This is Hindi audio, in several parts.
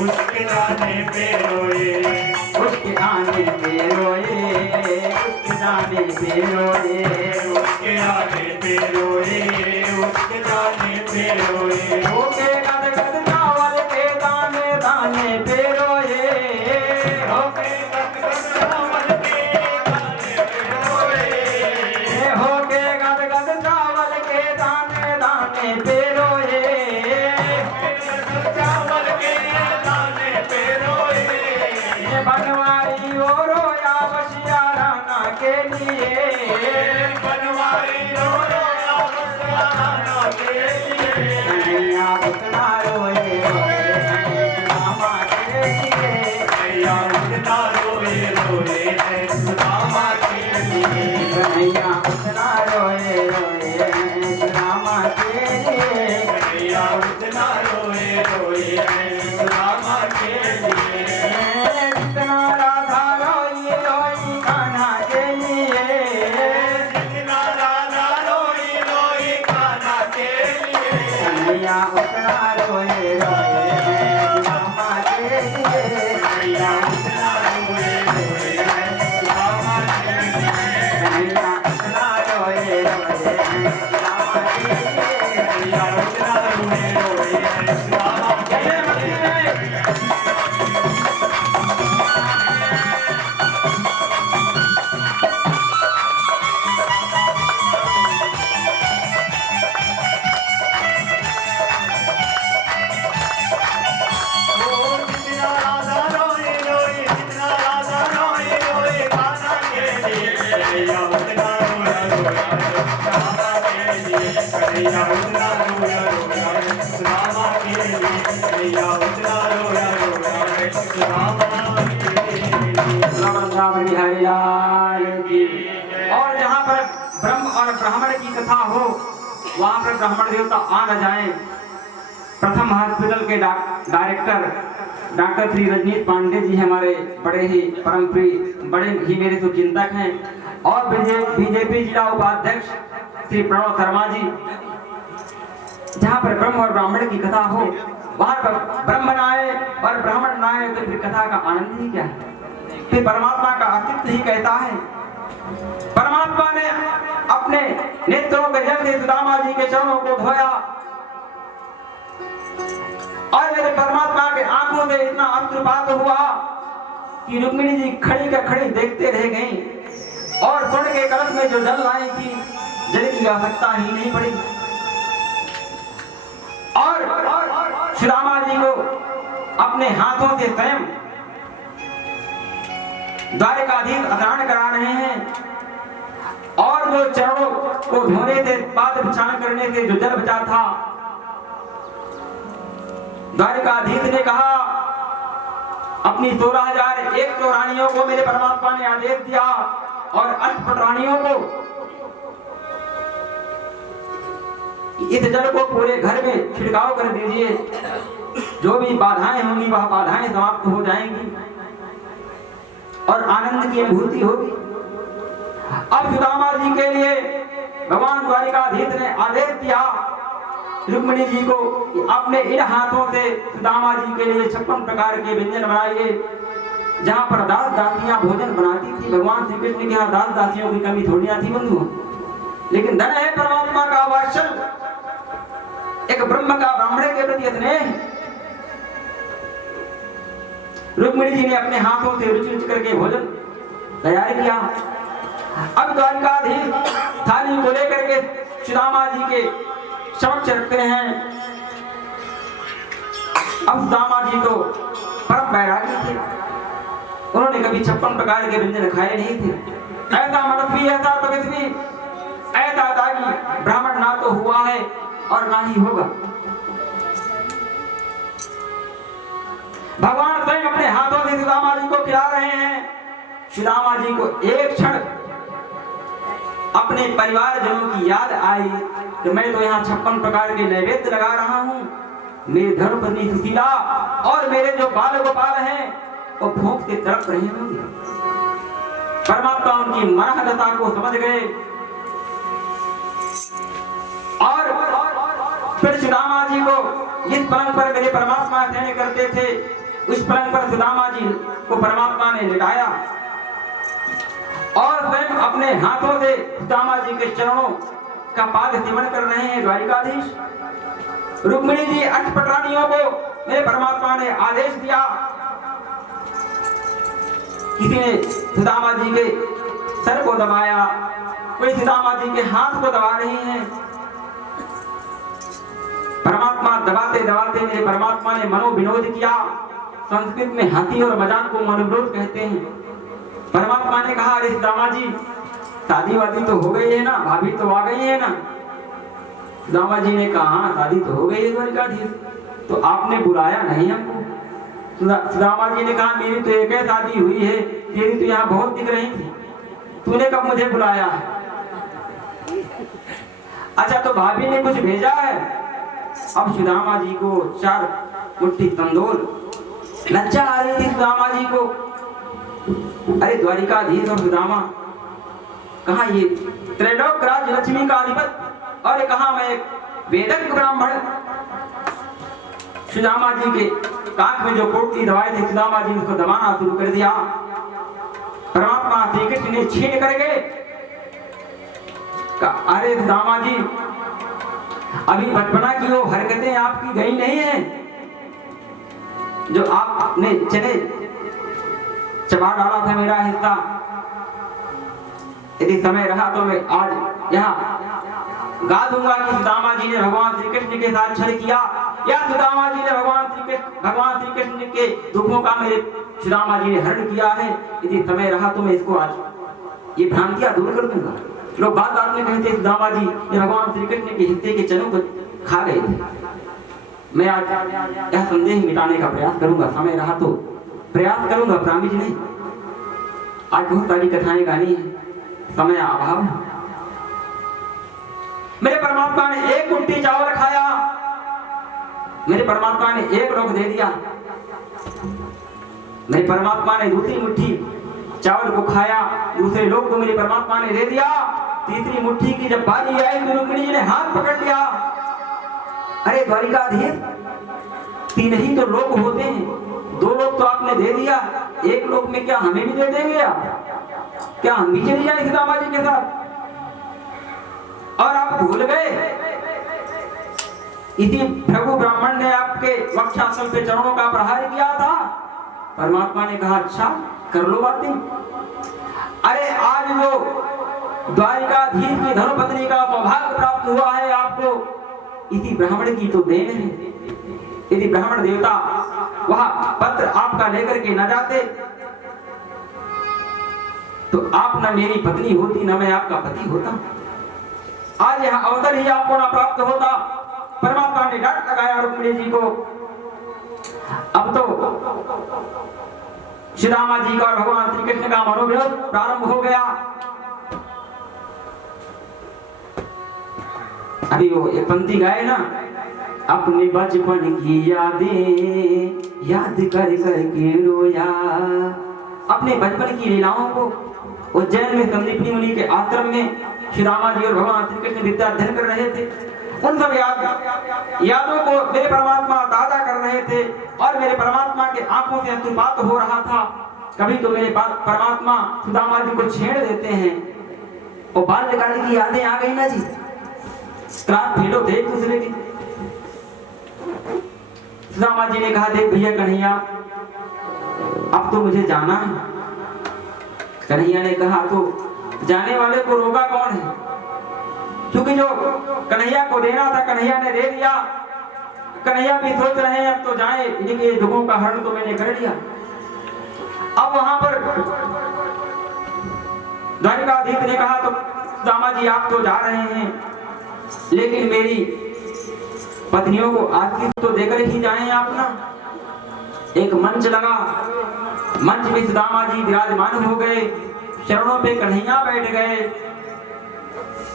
उसके जाने पे रोए, उसके आने पे रोए, उसके जाने पे रोए, उसके आने पे रोए, उसके जाने पे रोए, होके गद गद चावल के दाने दाने पे रोए, होके गद गद चावल के दाने पे रोए, होके गद गद चावल के दाने दाने पे रोए, चावल के दाने पे रोए, बनवारी ओ रोया बसिया राना के लिए, बनवारी रो रोया बसियाना के लिए, कन्हैया उतना रोए रोए सुदामा के लिए, कन्हैया उतना रोए रोए है सुदामा के लिए, कन्हैया उतना रोए रोए सुदामा के लिए, कन्हैया उतना रोए रोए है सुदामा के लिए, जितना राधा रोई रोई कान्हा के लिए, जितना राधा रोई रोई कान्हा के लिए, कन्हैया उतना रोए रोए सुदामा के लिए, कन्हैया उतना रोए रोए है सुदामा के लिए, कन्हैया उतना रोए रोए सुदामा के लिए। कन्हैया उतना रोए रोए है सुदामा के लिए। जितना राधा रोए रोए, जितना राधा रोए रोए कान्हा के लिए, कन्हैया उतना रोया रोया है सुदामा के लिए, कन्हैया उतना रोया रोया है सुदामा के लिए, कन्हैया उतना रोया रोया है सुदामा के लिए। राम बिहारी लाल की। और जहाँ पर ब्रह्म और ब्राह्मण की कथा हो वहाँ पर ब्राह्मण देवता आ न जाए। प्रथम हॉस्पिटल के डायरेक्टर डॉक्टर श्री रजनीश पांडे जी हमारे बड़े ही परम प्रिय, बड़े ही मेरे तो चिंतक हैं, और बीजेपी जिला उपाध्यक्ष श्री प्रणव शर्मा जी। जहाँ पर ब्रह्म और ब्राह्मण की कथा हो वहाँ पर ब्रह्म न आए और ब्राह्मण न आए तो फिर कथा का आनंद ही क्या है। फिर परमात्मा का अस्तित्व ही कहता है। परमात्मा ने अपने नेत्रों के जल से सुदामा जी के चरणों को धोया और मेरे परमात्मा के आंखों से इतना अश्रुपात हुआ कि रुक्मिणी जी खड़ी का खड़ी देखते रह गईं और स्वर्ण के कलश में जो जल लाई थी जल की आवश्यकता ही नहीं पड़ी। और सुदामा जी को अपने हाथों से स्वयं द्वारिकाधीश स्नान करा रहे हैं और जो चरणों को धोने से पाद प्रक्षालन करने से जो जल बचा था, द्वारिकाधीश ने कहा अपनी 16,001 रानियों को मेरे परमात्मा ने आदेश दिया और अष्टपट रानियों को इस जल को पूरे घर में छिड़काव कर दीजिए। जो भी बाधाएं होंगी वह बाधाएं समाप्त हो जाएंगी और आनंद की अनुभूति होगी। अब सुदामा जी के लिए भगवान द्वारिकाधीश ने आदेश दिया रुक्मिणी जी को कि अपने इन हाथों से सुदामा जी के लिए 56 प्रकार के व्यंजन बनाइए। जहाँ पर दास दासियां भोजन बनाती थी, भगवान श्री कृष्ण के यहाँ दास दासियों की कमी थोड़ी ना थी बंधुओं, लेकिन धन है परमात्मा का वात्सल्य, एक ब्रह्म का ब्राह्मण के प्रति स्नेह। रुक्मिणी जी ने अपने हाथों से रुचि रुचि करके भोजन तैयार किया। अब द्वारिकाधीश थाली को लेकर के सुदामा जी के समक्ष रखते हैं। अब सुदामा जी तो परम बैरागी थे, उन्होंने कभी 56 प्रकार के व्यंजन खाए नहीं थे। ऐसा मनुष्य भी, ऐसा तपस्वी, ऐसा त्यागी ब्राह्मण ना तो हुआ है और ना ही होगा। भगवान स्वयं अपने हाथों से सुदामा जी को खिला रहे हैं। सुदामा जी को एक क्षण अपने परिवारजनों की याद आई कि मैं तो यहाँ 56 प्रकार के नैवेद्य लगा रहा हूँ, मेरे धर्मपत्नी सुशीला और मेरे जो बाल गोपाल हैं वो भूख से तड़प रहे होंगे। परमात्मा उनकी मनहदशा को समझ गए और फिर सुदामा जी को जिस पलंग पर मेरे परमात्मा शयन करते थे उस पलंग पर सुदामा जी को परमात्मा ने लिटाया और स्वयं अपने हाथों से सुदामा जी के चरणों का पाद सेवन कर रहे हैं द्वारिकाधीश। रुक्मिणी जी अष्टपटरानियों को मेरे परमात्मा ने आदेश दिया, किसी ने सुदामा जी के सर को दबाया, कोई सुदामा जी के हाथ को दबा रही है। परमात्मा दबाते दबाते मेरे परमात्मा ने मनोविनोद किया। संस्कृत में हाथी और मजाक को मनोविनोद कहते हैं। परमात्मा ने कहा, अरे सुदामा जी शादी वादी तो हो गई है ना, भाभी तो आ गई है ना। सुदामा जी ने कहा, हाँ शादी तो हो गई है द्वारिकाधीश, तो आपने बुलाया नहीं हमको। सुदामा जी ने कहा, मेरी तो एक शादी हुई है, तेरी तो यहाँ बहुत दिख रही थी, तूने कब मुझे बुलाया? अच्छा तो भाभी ने कुछ भेजा है? अब सुदामा जी को 4 मुट्ठी तंदोल, लज्जा आ रही थी सुदामा जी को। अरे द्वारिकाधीश और सुदामा, कहा ये त्रैलोक राज लक्ष्मी का अधिपत और कहा मैं एक वेदज्ञ ब्राह्मण। सुदामा जी के कान में जो पोटली दबाए थे, सुदामा जी उसको दबाना शुरू कर दिया। परमात्मा श्री कृष्ण ने छीन करके कहा, अरे सुदामा जी अभी बचपना की वो हरकतें आपकी गई नहीं है, जो आपने चने चबा डाला था मेरा हिस्सा। यदि समय रहा तो मैं आज यहाँ गा दूंगा कि सुदामा जी ने भगवान श्री कृष्ण के साथ छल किया, या सुदामा जी ने भगवान श्री कृष्ण के दुखों का मेरे सुदामा जी ने हरण किया है। यदि समय रहा तो मैं इसको आज ये भ्रांतियां दूर कर दूंगा। लोग बात बात में कहते सुदामा जी ने भगवान श्री कृष्ण के हिस्से के चनों को खा गए थे। मैं आज यह संदेह मिटाने का प्रयास करूंगा, समय रहा तो प्रयास करूंगा, प्रामी जी नहीं। आज बहुत सारी कथाएं गानी है, समय अभाव। मेरे परमात्मा ने एक मुट्ठी चावल खाया, मेरे परमात्मा ने एक लोग दे दिया। मेरे परमात्मा ने दूसरी मुट्ठी चावल को खाया, दूसरे लोग को मेरे परमात्मा ने दे दिया। तीसरी मुट्ठी की जब बारी आई तो रुक्मिणी जी ने हाथ पकड़ लिया। अरे द्वारिकाधीश, 3 ही तो लोग होते हैं, 2 लोग तो आपने दे दिया, 1 लोग में क्या हमें भी दे देंगे आप? क्या हम भी चली जाए सुदामा जी के साथ? और आप भूल गए इसी प्रभु ब्राह्मण ने आपके वक्षासन पे चरणों का प्रहार किया था। परमात्मा ने कहा, अच्छा कर लो बातें। अरे आज जो द्वारिकाधीश की धर्मपत्नी का सौभाग्य प्राप्त हुआ है आपको, इसी ब्राह्मण की तो देन है। यदि ब्राह्मण देवता वह पत्र आपका लेकर के न जाते तो आप न मेरी पत्नी होती, न मैं आपका पति होता। आज यह अवसर ही आपको न प्राप्त होता। परमात्मा ने डांट लगाया रुक्मिणी जी को। अब तो सुदामा जी का और भगवान श्री कृष्ण का मनोविरोध प्रारंभ हो गया। अभी वो एक पंक्ति गाए ना, अपने बचपन की यादें याद कर कर के रोया। अपने बचपन की लीलाओं को उज्जैन में संदीपनी मुनि के आश्रम में सुदामा जी और भगवान श्री कृष्ण विद्या अध्ययन कर रहे थे, उन सब यादों को मेरे परमात्मा ताजा कर रहे थे और मेरे परमात्मा के आंखों से अश्रुपात हो रहा था। कभी तो मेरे परमात्मा सुदामा जी को छेड़ देते हैं और बाल्यकाल की यादें आ गई ना जी, रात भेड़ो थे एक दूसरे की। सुदामा जी ने कहा, देख भैया कन्हैया, अब तो मुझे जाना है। कन्हैया ने कहा, तो जाने वाले को रोका कौन है? क्योंकि जो कन्हैया को देना था कन्हैया ने दे दिया। कन्हैया भी सोच रहे हैं अब तो जाए, इनके दुखों का हरण तो मैंने कर लिया। अब वहां पर द्वारिकाधीश ने कहा, तो सुदामा जी आप तो जा रहे हैं, लेकिन मेरी पत्नियों को आशीष तो देकर ही जाएं आप ना। एक मंच लगा, मंच में सुदामा जी विराजमान हो गए, चरणों पे कन्हैया बैठ गए।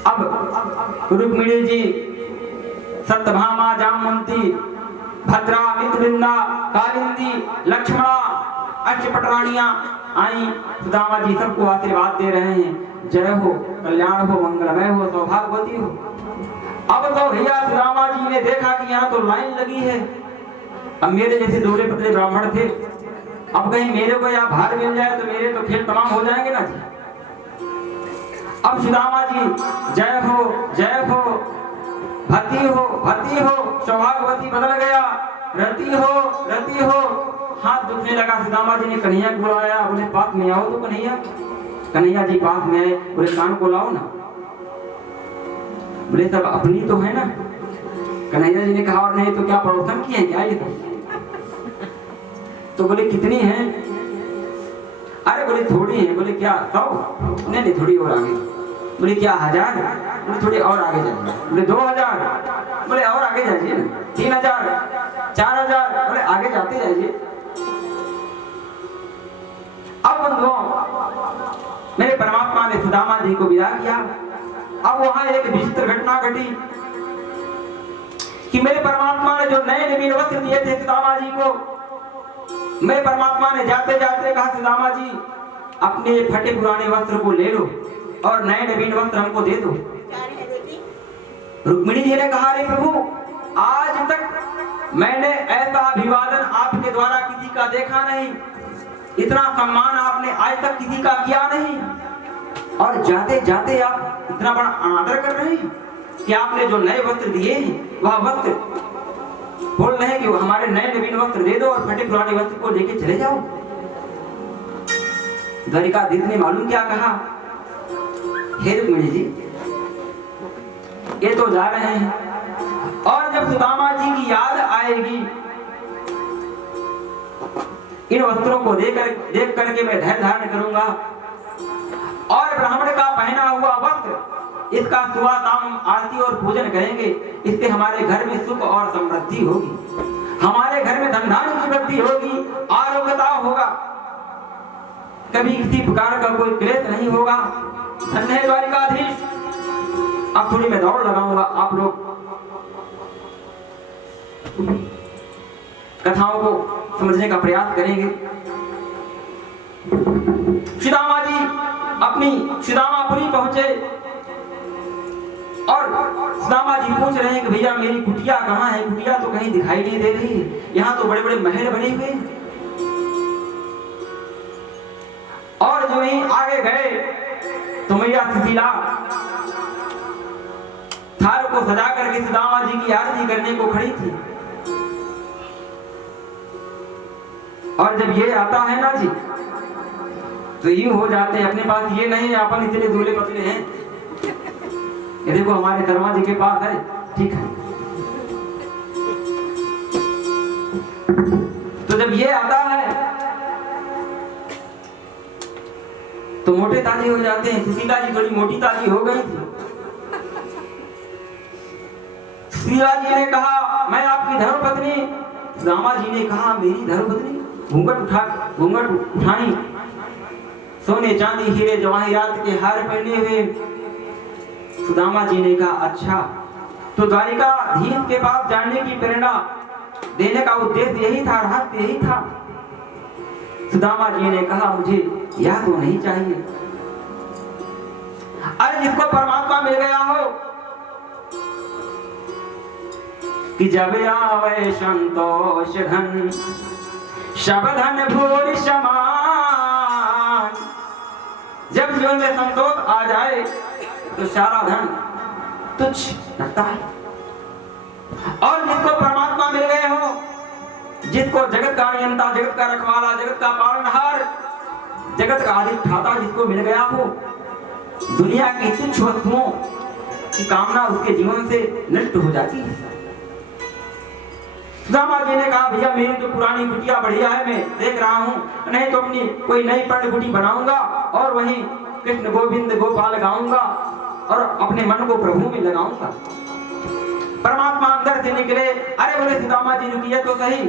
अब रुक्मिणी जी, सत्यभामा, जामवंती, भद्रा, मित्रविंदा, कालिंदी, लक्ष्मणा, अष्टपटरानियां आई। सुदामा जी सबको आशीर्वाद दे रहे हैं, जय हो, कल्याण हो, मंगलमय हो, सौभाग्यवती हो। अब तो भैया सुदामा जी ने देखा कि यहाँ तो लाइन लगी है अब मेरे जैसे दुबले पतले ब्राह्मण थे, अब कहीं मेरे को या भार मिल जाए तो मेरे तो खेल तमाम हो जाएंगे ना जी। अब सुदामा जी जय हो भती हो सौभाग्यवती बदल गया, रति हो। हाथ दुखने लगा। सुदामा जी ने कन्हैया को बुलाया, बोले पास में आओ। तो कन्हैया जी पास में आए, बोले कान को लाओ ना। बोले सब अपनी तो है ना। कन्हैया जी ने कहा और नहीं तो क्या पड़ोसन की है क्या ये तो बोले कितनी है? अरे बोले थोड़ी है। बोले क्या 100? नहीं थोड़ी और आगे। बोले क्या 1000? बोले थोड़ी और आगे जाइए। बोले 2000? बोले और आगे जाइए ना। 3000, 4000? बोले आगे जाते जाइए। अब बंधुओं, मेरे परमात्मा ने सुदामा जी को विदा किया। अब वहां एक विचित्र घटना घटी कि मेरे परमात्मा ने जो नए नवीन वस्त्र दिए थे सुदामा जी को, मेरे परमात्मा ने जाते जाते कहा सुदामा जी अपने फटे पुराने वस्त्र को ले लो और नए नवीन वस्त्र हमको दे दो। रुक्मिणी जी ने कहा अरे प्रभु, आज तक मैंने ऐसा अभिवादन आपके द्वारा किसी का देखा नहीं, इतना सम्मान आपने आज तक किसी का किया नहीं, और जाते जाते आप इतना बड़ा अनादर कर रहे हैं कि आपने जो नए वस्त्र दिए हैं वह वस्त्र बोल रहे हैं कि हमारे नए नवीन वस्त्र दे दो और फटे पुराने वस्त्र को लेके चले जाओ। द्वारिकाधीश ने मालूम क्या कहा, हे रुक्मिणी जी ये तो जा रहे हैं, और जब सुदामा जी की याद आएगी इन वस्त्रों को देख करके मैं धैर्य धारण करूंगा, और ब्राह्मण का पहना हुआ वस्त्र इसका सुबह शाम आरती और पूजन करेंगे, इससे हमारे घर में सुख और समृद्धि होगी, हमारे घर में धन धान्य की वृद्धि होगी, आरोग्यता होगा, कभी किसी प्रकार का कोई क्लेश नहीं होगा। धन्य है द्वारिकाधीश। अब थोड़ी मैं दौड़ लगाऊंगा, आप लोग कथाओं को समझने का प्रयास करेंगे। सुदामा जी अपनी सुदामापुरी पहुंचे और सुदामा जी पूछ रहे हैं कि भैया मेरी कुटिया कहाँ है? कुटिया तो कहीं दिखाई नहीं दे रही है, यहाँ तो बड़े बड़े महल बने हुए हैं। और जो ही आगे गए तो मैया सुशीला थार को सजा करके सुदामा जी की आरती करने को खड़ी थी। और जब ये आता है ना जी तो यूं हो जाते हैं, अपने पास ये नहीं है अपन इतने दूल्हे पतले हैं, ये देखो हमारे दरवाजे के पास है, ठीक है। तो जब ये आता है तो मोटे ताजे हो जाते हैं। सुशीला जी थोड़ी मोटी ताजी हो गई थी। सुशीला जी ने कहा मैं आपकी धर्मपत्नी। सुदामा जी ने कहा मेरी धर्मपत्नी? घूंघट उठाई, सोने चांदी हीरे जवाहिरात के हार पहने हुए। सुदामा जी ने कहा अच्छा, तो द्वारिकाधीश के पास जाने की प्रेरणा देने का उद्देश्य यही था, रहस्य यही था। सुदामा जी ने कहा मुझे यह तो नहीं चाहिए। अरे जिसको परमात्मा मिल गया हो कि जब आवे संतोष धन शबधन भूरि समान, जब जीवन में संतोष आ जाए तो सारा धन तुच्छ लगता है। और जिसको परमात्मा मिल गए हो, जिसको जगत का नियंता, जगत का रखवाला, जगत का पालनहार, जगत का अधिष्ठाता जिसको मिल गया हो, दुनिया की तुच्छ वस्तुओं की कामना उसके जीवन से नष्ट हो जाती है। सुदामा जी ने कहा भैया मेरी तो पुरानी कुटिया बढ़िया है, मैं देख रहा हूँ, नहीं तो अपनी कोई नई पर्ण कुटी बनाऊंगा और वहीं कृष्ण गोविंद गोपाल गाऊंगा और अपने मन को प्रभु में लगाऊंगा। परमात्मा अंदर से निकले। अरे बोले सुदामा जी रुकिए तो सही।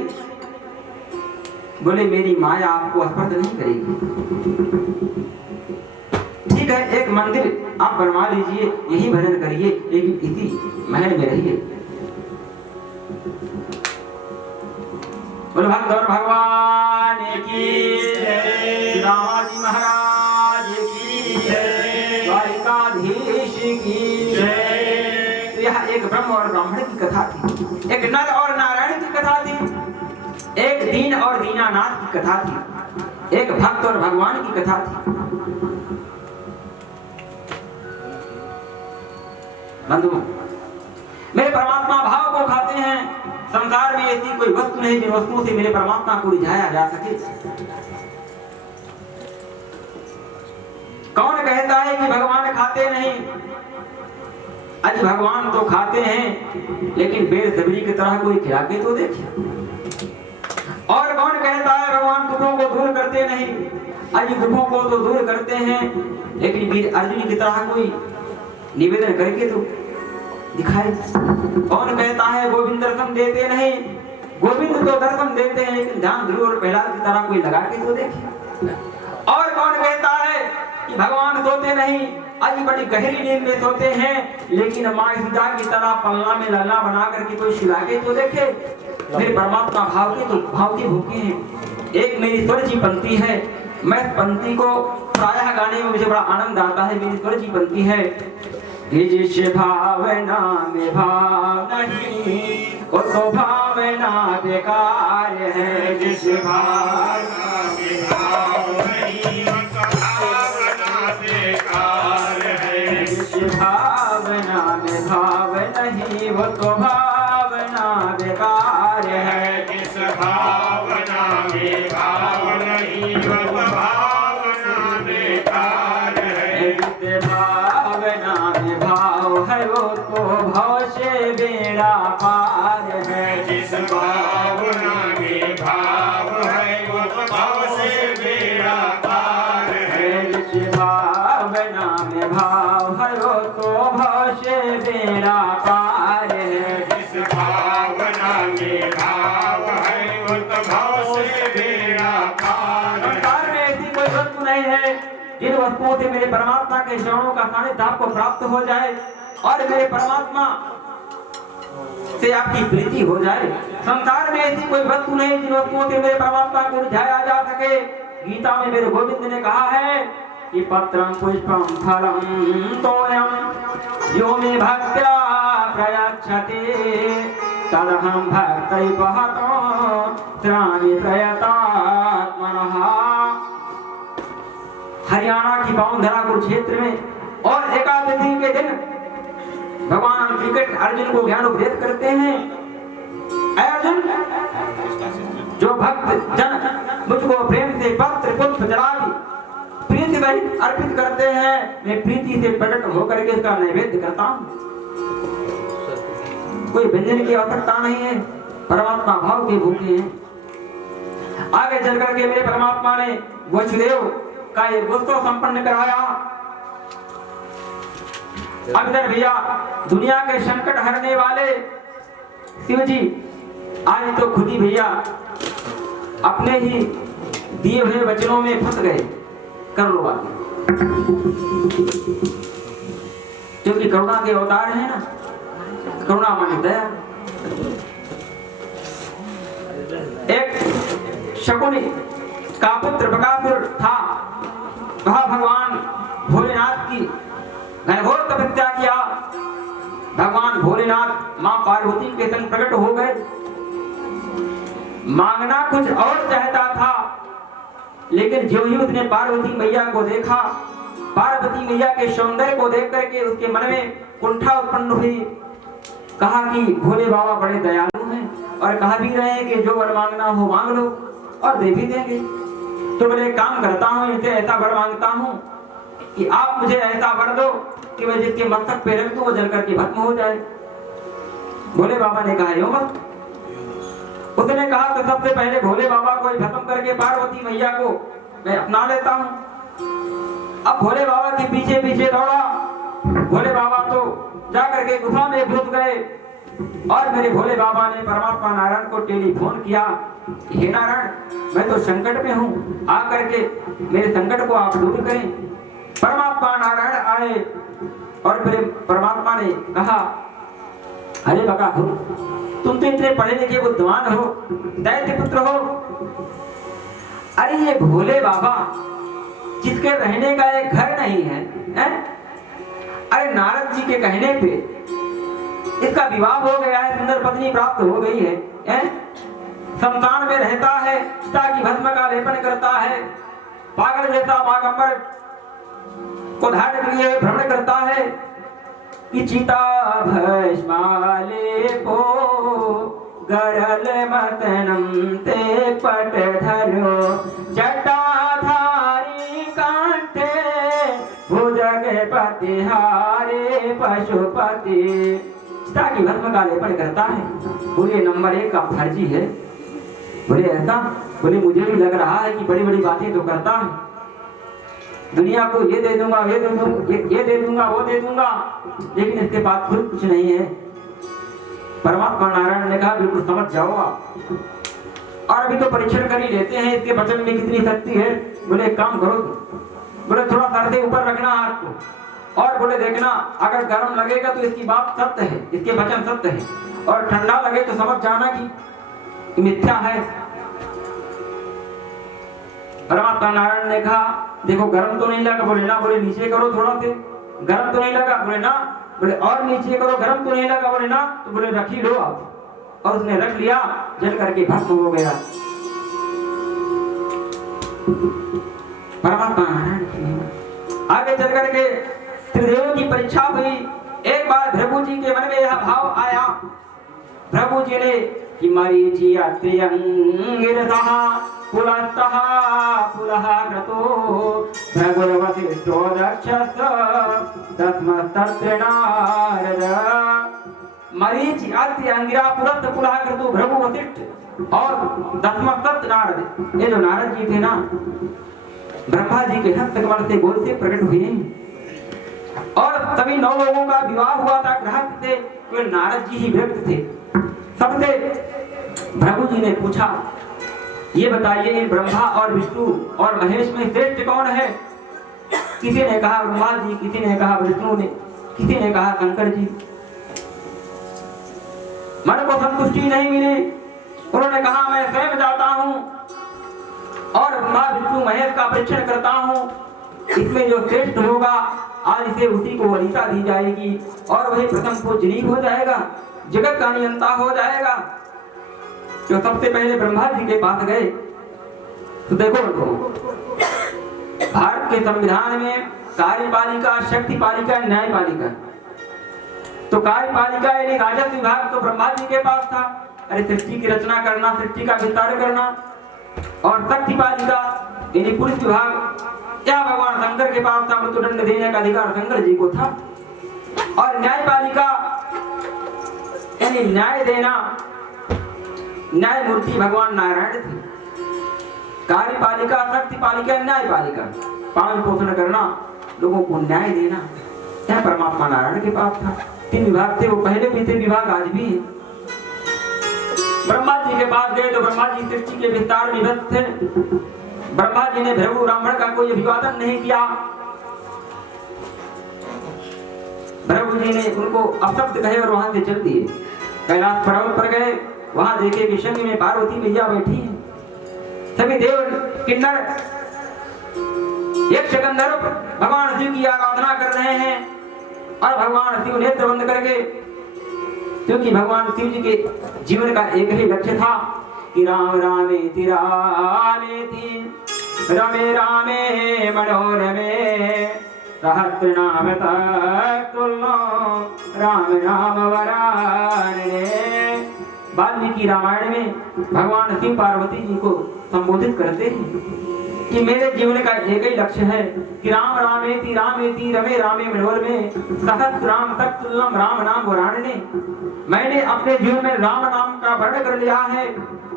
बोले मेरी माया आपको स्पर्श नहीं करेगी। ठीक है, एक मंदिर आप बनवा लीजिए, यही भजन करिए, लेकिन इसी महल में रहिए। बोलो भक्त और भगवान की जय, सुदामा जी महाराज की जय, द्वारिकाधीश की जय। यह एक ब्रह्म और ब्राह्मण की कथा थी, एक नर और नारायण की कथा थी। एक दीन और दीनानाथ की कथा थी, एक भक्त और भगवान की कथा थी। बंधु, मेरे परमात्मा भाव को खाते हैं। संसार में ऐसी कोई वस्तु नहीं जिन वस्तुओं से मेरे परमात्मा को रिझाया जा सके। कौन कहता है कि भगवान खाते नहीं? आज भगवान तो खाते हैं, लेकिन बेसब्री की तरह कोई खिला के तो देखे। और कौन कहता है भगवान दुखों को दूर करते नहीं? आज दुखों को तो दूर करते हैं, लेकिन वीर अर्जुन की तरह कोई निवेदन करके तो दिखाए। कौन कहता है गोविंद दर्शन देते नहीं? गोविंद तो दर्शन देते हैं, लेकिन ध्यान ध्रुव और प्रहलाद की तरह कोई लगा के तो देखे। और कौन कहता है कि भगवान सोते नहीं? आज बड़ी गहरी नींद में सोते हैं, लेकिन माँ सीता की तरह पलना में लल्ला बना करके कोई सुला के तो देखे। मेरे परमात्मा भाव के भूखे हैं। एक मेरी स्वर जी पंक्ति है, मैं पंक्ति को प्रायः गाने में मुझे बड़ा आनंद आता है। मेरी स्वर जी पंक्ति है, जिस भावना में भाव नहीं, वो तो भावना बेकार है। जिस भावना में भाव नहीं, वो तो भावना बेकार है। जिस भावना में भाव नहीं, वो तो भावना बेकार है। जिस भावना में भाव नहीं, वो तो भावना बेकार है। जिस भावना में भाव है, वो तो भाव से बेड़ा पार है। जिस भावना में भाव है, वो तो भाव से बेड़ा पार है। जिस भावना में भाव है, वो तो भाव से बेड़ा पार है। जिस भावना में भाव है, वो तो भाव से बेड़ा पार है। संसार में ऐसी कोई वस्तु नहीं है जिन वस्तुओं से मेरे परमात्मा के चरणों का सानिध्य आपको प्राप्त हो जाए और मेरे परमात्मा से आपकी प्रीति हो जाए। संसार में ऐसी कोई वस्तु नहीं जिन वस्तुओं से मेरे परमात्मा को रिझाया जा सके। गीता में मेरे गोविंद ने कहा है कि पत्रं पुष्पं फलं तोयं यो मे भक्त्या प्रयच्छति तदहं भक्तैः पहतो त्राणि प्रयतात्मनः। हरियाणा की पावनधरा कुरुक्षेत्र में और एकादशी के दिन भगवान श्री कृष्ण अर्जुन को ज्ञान उपदेश करते हैं। अर्जुन, जो भक्त जन मुझको प्रेम से पत्र पुष्प जलादि प्रीति सहित अर्पित करते हैं, मैं प्रीति से प्रकट होकर के उसका नैवेद्य करता हूँ। कोई व्यंजन की आवश्यकता नहीं है, परमात्मा भाव के भूखे हैं। आगे चल करके मेरे परमात्मा ने वसुदेव का ये उत्सव संपन्न कराया। अब इधर भैया दुनिया के संकट हरने वाले शिव जी आज तो खुद ही भैया अपने ही दिए हुए वचनों में फंस गए। कर लो बात, क्योंकि करुणा के अवतार है ना, करुणा माने दया। एक शकुनी का पुत्र बकासुर था, वह भगवान भोलेनाथ की घनघोर तपस्या किया। भगवान भोलेनाथ मां पार्वती के संग प्रकट हो गए। मांगना कुछ और चाहता था, लेकिन जो ही उसने पार्वती मैया को देखा, पार्वती मैया के सौंदर्य को देख करके उसके मन में कुंठा उत्पन्न हुई। कहा कि भोले बाबा बड़े दयालु हैं और कहा भी रहे हैं कि जो वर मांगना हो मांग लो और दे भी देंगे। तो मैं एक काम करता हूँ, इनसे ऐसा वर मांगता हूँ कि आप मुझे ऐसा वर दो कि मैं जिसके मस्तक पे रख दूं वो जल करके भस्म हो जाए। भोले बाबा ने कहा यो मत। उसने कहा तो सबसे पहले भोले बाबा को भस्म करके पार्वती मैया को मैं अपना लेता हूँ। अब भोले बाबा के पीछे पीछे दौड़ा। भोले बाबा तो जाकर के गुफा में घुस गए और मेरे भोले बाबा ने परमात्मा नारायण को टेलीफोन किया, हे नारायण, मैं तो संकट में हूँ, आकर के मेरे संकट को आप दूर करें। परमात्मा नारायण आए और फिर परमात्मा ने कहा, अरे बकासुर, तुम तो इतने पढ़े लिखे बुद्धिमान हो, दैत्य पुत्र हो। अरे ये भोले बाबा जिसके रहने का एक घर नहीं है, अरे नारद जी के कहने पे इसका विवाह हो गया है, सुंदर पत्नी प्राप्त हो गई है, शमशान में रहता है, चिता की भस्म का लेपन करता है, पागल जैसा बागंबर को धारण के लिए भ्रमण करता है कि चिता भस्माले को गरल मतनम ते पट धरो जटाधारी कांठे भुजग पतिहारे पशुपति। चिता की भस्म का लेपन करता है। बोले नंबर 1 का फर्जी है। बोले ऐसा? बोले मुझे भी लग रहा है कि बड़ी बड़ी बातें तो करता है, दुनिया को ये दे दूंगा, ये दे दूंगा, वो दे दूंगा, लेकिन इसके पास खुद कुछ नहीं है। परमात्मा नारायण ने कहा बिल्कुल समझ जाओ आप, और अभी तो परीक्षण कर ही लेते हैं इसके वचन में कितनी शक्ति है। बोले एक काम करो, बोले थोड़ा सर से ऊपर रखना हाथ को, और बोले देखना अगर गर्म लगेगा तो इसकी बात सत्य है, इसके वचन सत्य है, और ठंडा लगे तो समझ जाना कि मिथ्या है। परमात्मा नारायण ने कहा देखो गर्म तो नहीं लगा, बोले ना, बोले नीचे करो थोड़ा से, गर्म तो नहीं लगा, बोले ना, बोले और नीचे करो, गर्म तो नहीं लगा, बोले ना, तो बोले रख ही लो आप, और उसने रख लिया, जल करके भस्म हो गया। परमात्मा नारायण आगे चल करके त्रिदेवों की परीक्षा हुई। एक बार प्रभु जी के मन में यह भाव आया, प्रभु जी ने कि मरीचि अत्रियंगिरतः पुलस्तः पुलः क्रतो भगवतिष्ठो दक्षस्त दस्मस्तत्र नारद। मरीचि अत्रि अंगिरा पुलस्त पुलः क्रतो भृगु वशिष्ठ और दस्मस्तत्र नारद। ये जो नारद जी थे ना, ब्रह्मा जी के हस्त कमल से गोद से प्रकट हुए, और सभी 9 लोगों का विवाह हुआ था गृहस्थ से, वे नारद जी ही व्यक्त थे। सबसे प्रभु जी ने पूछा ये बताइए ब्रह्मा और विष्णु और महेश में श्रेष्ठ कौन है? किसी ने कहा ब्रह्मा जी, किसी ने कहा विष्णु ने, किसी ने कहा शंकर जी। मन को संतुष्टि नहीं मिली, उन्होंने कहा मैं स्वयं जाता हूं और ब्रह्मा विष्णु महेश का परीक्षण करता हूं, इसमें जो श्रेष्ठ होगा आज से उसी को वरीयता दी जाएगी, और वही प्रथम पूजनीय हो जाएगा, जगत का नियंता हो जाएगा। जो सबसे पहले ब्रह्मा जी के पास गए तो देखो भारत के संविधान में कार्यपालिका, शक्तिपालिका, न्यायपालिका, तो कार्यपालिका यानी राजस्व विभाग तो ब्रह्मा जी के पास था, अरे सृष्टि की रचना करना, सृष्टि का विस्तार करना, और शक्तिपालिका यानी पुलिस विभाग या भगवान शंकर के पास था, मृत्युदंड देने का अधिकार शंकर जी को था, और न्यायपालिका यानी न्याय देना, न्यायमूर्ति भगवान नारायण थे। कार्यपालिका, शक्तिपालिका, न्यायपालिका, पालन पोषण करना, लोगों को न्याय देना, यह परमात्मा नारायण के पास था। 3 विभाग थे, वो पहले भी थे, विभाग आज भी है। ब्रह्मा जी के पास गए तो ब्रह्मा जी सृष्टि के विस्तार में व्यस्त थे। ब्रह्मा जी ने भृगु ब्राह्मण का कोई अभिवादन नहीं किया, प्रभु जी ने उनको अपशब्द कहे और वहां से चल दिए। कैलाश पर्वत पर गए, वहां देखे कि शंख में पार्वती मैया बैठी है, सभी देव किन्नर एक गंधर्व भगवान शिव की आराधना कर रहे हैं, और भगवान शिव नेत्र बंद करके, क्योंकि भगवान शिव जी के जीवन का एक ही लक्ष्य था कि राम रामेति रामेति रमे रामे मनोरमे सहस्रनाम तत्तुल्यो राम नाम वरानने। वाल्मीकि रामायण में भगवान शिव पार्वती जी को संबोधित करते हैं कि मेरे जीवन का एक ही लक्ष्य है कि राम रामेति रामेति रमे रामे मनोरमे सहस्रनाम तत्तुल्यो राम नाम वरानने। मैंने अपने जीवन में राम नाम का वर्ण कर लिया है,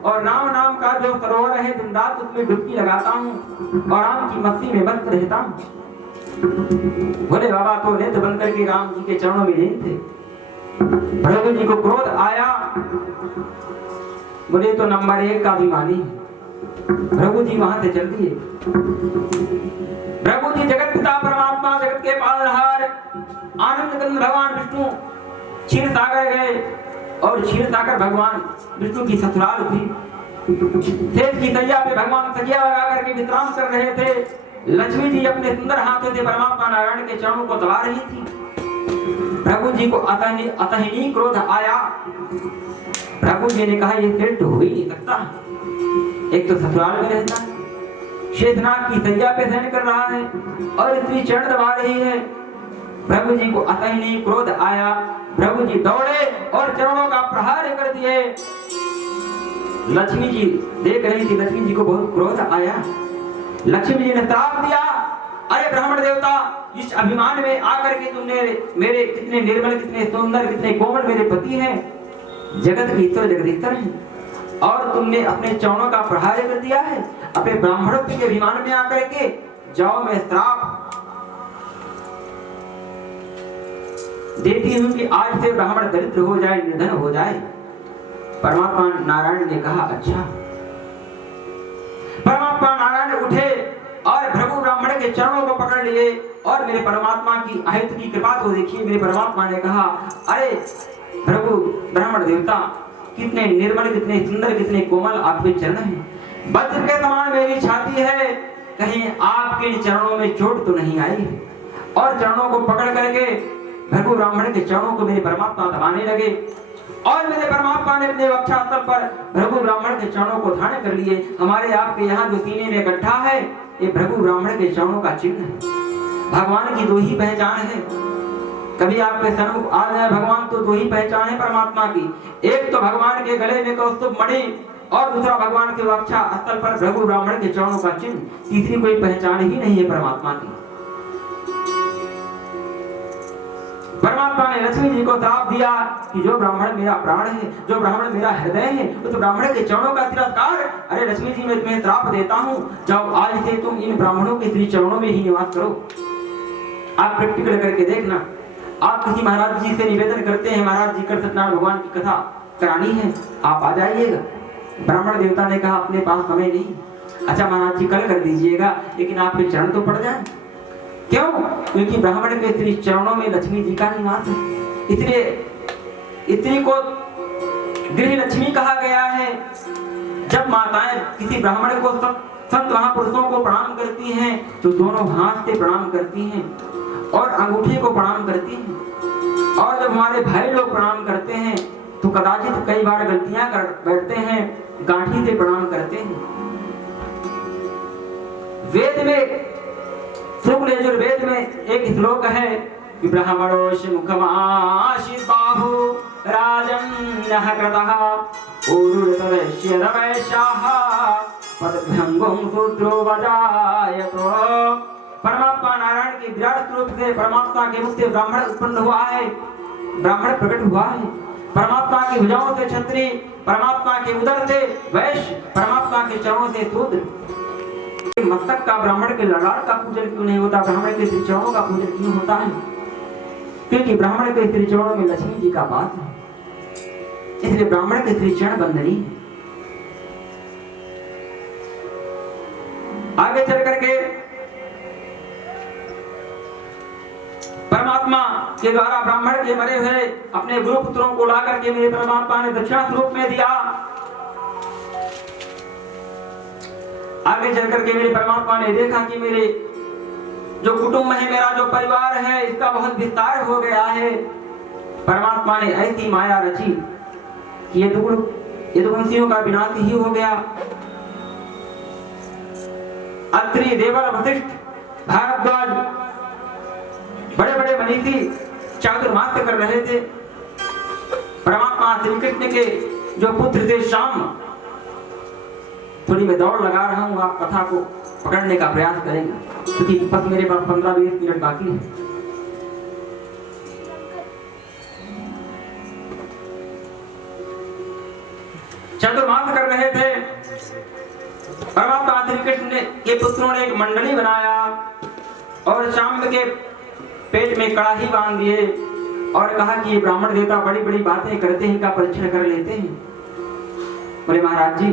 और राम नाम का जो सरोवर है दिन रात उसमें डुबकी लगाता हूँ, और राम की मस्ती में मस्त रहता हूँ। भोले बाबा तो नेत्र बंद करके राम जी के चरणों में लीन थे। प्रभु जी को क्रोध आया, बोले तो नंबर 1 का अभिमानी है। प्रभु जी वहां से चल दिए। प्रभु जी जगत पिता परमात्मा, जगत के पालनहार आनंद कंद भगवान विष्णु क्षीर सागर गए, और क्षीर सागर भगवान विष्णु की ससुराल थी। शेष की सैया पे भगवान तकिया लगा करके विश्राम कर रहे थे। लक्ष्मी जी अपने सुंदर हाथों से परमात्मा नारायण के चरणों को दबा रही थी। प्रभु जी को अतहीनी क्रोध आया। प्रभु जी ने कहा ये फिर तो हो ही नहीं सकता, एक तो ससुराल में रहता है, शेषनाग की सैया पे शयन कर रहा है और स्त्री चरण दबा रही है। प्रभु जी को अतः ही नहीं क्रोध आया, प्रभु जी दौड़े और चरणों का प्रहार कर दिए। लक्ष्मी जी देख रही थी, लक्ष्मी जी को बहुत क्रोध आया। लक्ष्मी जी ने श्राप दिया, अरे ब्राह्मण देवता, इस अभिमान में आकर के तुमने मेरे कितने निर्मल, कितने सुंदर, कितने कोमल मेरे पति हैं, जगत के ईश्वर जगदीश्वर हैं, और तुमने अपने चरणों का प्रहार कर दिया है। अपने ब्राह्मणत्व के अभिमान में आकर के जाओ, मैं श्राप देती हूं कि आज से ब्राह्मण दरिद्र हो जाए, निर्धन हो जाए। परमात्मा नारायण ने कहा अच्छा। परमात्मा नारायण उठे और भृगु ब्राह्मण के चरणों को पकड़ लिए और मेरे परमात्मा की अहित की कृपा को देखिए। मेरे परमात्मा ने कहा, अरे भृगु ब्राह्मण देवता, कितने निर्मल, कितने सुंदर, कितने कोमल आपके चरण हैं, वज्र के समान मेरी छाती है, कहीं आपके चरणों में चोट तो नहीं आई। और चरणों को पकड़ करके भृगु ब्राह्मण के चरणों को मेरे परमात्मा दबाने लगे और मेरे परमात्मा ने अपने वक्षस्थल पर भृगु ब्राह्मण के चरणों को धारण कर लिए। हमारे आपके यहाँ जो सीने में गड्ढा है, ये भृगु ब्राह्मण के चरणों का चिन्ह है। भगवान की दो ही पहचान है, कभी आपके सन्मुख आ जाए भगवान तो दो ही पहचान है परमात्मा की, एक तो भगवान के गले में कौस्तुभ मणि और दूसरा भगवान के वक्षा स्थल पर भृगु ब्राह्मण के चरणों का चिन्ह, तीसरी कोई पहचान ही नहीं है परमात्मा की। परमात्मा ने लक्ष्मी जी को श्राप दिया कि जो ब्राह्मण मेरा प्राण है, जो ब्राह्मण मेरा हृदय है, उस ब्राह्मण के चरणों का तिरस्कार, अरे लक्ष्मी जी मैं तुम्हें श्राप देता हूँ, जाओ आज से तुम इन ब्राह्मणों के श्री चरणों में ही निवास करो। आप प्रैक्टिकल करके देखना, आप किसी महाराज जी से निवेदन करते हैं, महाराज जी कर सत्यनारायण भगवान की कथा करानी है, आप आ जाइएगा। ब्राह्मण देवता ने कहा अपने पास समय नहीं। अच्छा महाराज जी कल कर दीजिएगा, लेकिन आपके चरण तो पड़ जाए। क्यों? क्योंकि ब्राह्मण के श्री चरणों में लक्ष्मी जी का निवास है, इसलिए स्त्री को गृह लक्ष्मी कहा गया है। जब माताएं किसी ब्राह्मण को संत महापुरुषों को प्रणाम करती हैं तो दोनों हाथ से प्रणाम करती हैं और अंगूठे को प्रणाम करती हैं। और जब हमारे भाई लोग प्रणाम करते हैं तो कदाचित कई बार गलतियां कर बैठते हैं, गांठी से प्रणाम करते हैं। वेद में, शुक्ल यजुर्वेद में एक श्लोक है कि ब्राह्मणोश मुखमाशित बाहु राजन्यः कृतः उरुतरस्य रवैषाः पदभंगुं शूद्रो वजायतो। परमात्मा नारायण के विराट रूप से परमात्मा के मुख से ब्राह्मण उत्पन्न हुआ है, ब्राह्मण प्रकट हुआ है। परमात्मा की भुजाओं से क्षत्रिय, परमात्मा के उदर से वैश्य, परमात्मा के चरणों से शूद्र। मस्तक का ब्राह्मण के ललाट का पूजन क्यों नहीं होता, ब्राह्मण के श्री चरणों का पूजन क्यों होता है? क्योंकि ब्राह्मण के श्री चरणों में लक्ष्मी जी का वास है, इसलिए ब्राह्मण के श्री चरण बंदनी है। आगे चल करके परमात्मा के द्वारा ब्राह्मण के मरे हुए अपने गुरु पुत्रों को ला करके मेरे परमात्मा ने दक्षिणा स्वरूप में दिया। आगे चल करके मेरे परमात्मा ने देखा कि मेरे जो कुटुंब है, मेरा जो परिवार है, इसका बहुत विस्तार हो गया है। परमात्मा ने ऐसी माया रची कि ये दुर्वंशियों का विनाश ही हो गया। अत्रि, देवल, वशिष्ठ, भारद्वाज, बड़े बड़े मनीषी चातुर्मास्य कर रहे थे। परमात्मा श्री कृष्ण के जो पुत्र थे श्याम, थोड़ी मैं दौड़ लगा रहा हूँ, आप कथा को पकड़ने का प्रयास करेंगे क्योंकि बस मेरे पास 15-20 मिनट बाकी है। चातुर्मास्य कर रहे थे। परमात्मा श्री कृष्ण के पुत्रों ने एक मंडली बनाया और श्याम के पेट में कड़ाही बांध दिए और कहा कि ये ब्राह्मण देवता बड़ी बड़ी बातें करते हैं, का परीक्षण कर लेते हैं। बोले महाराज जी,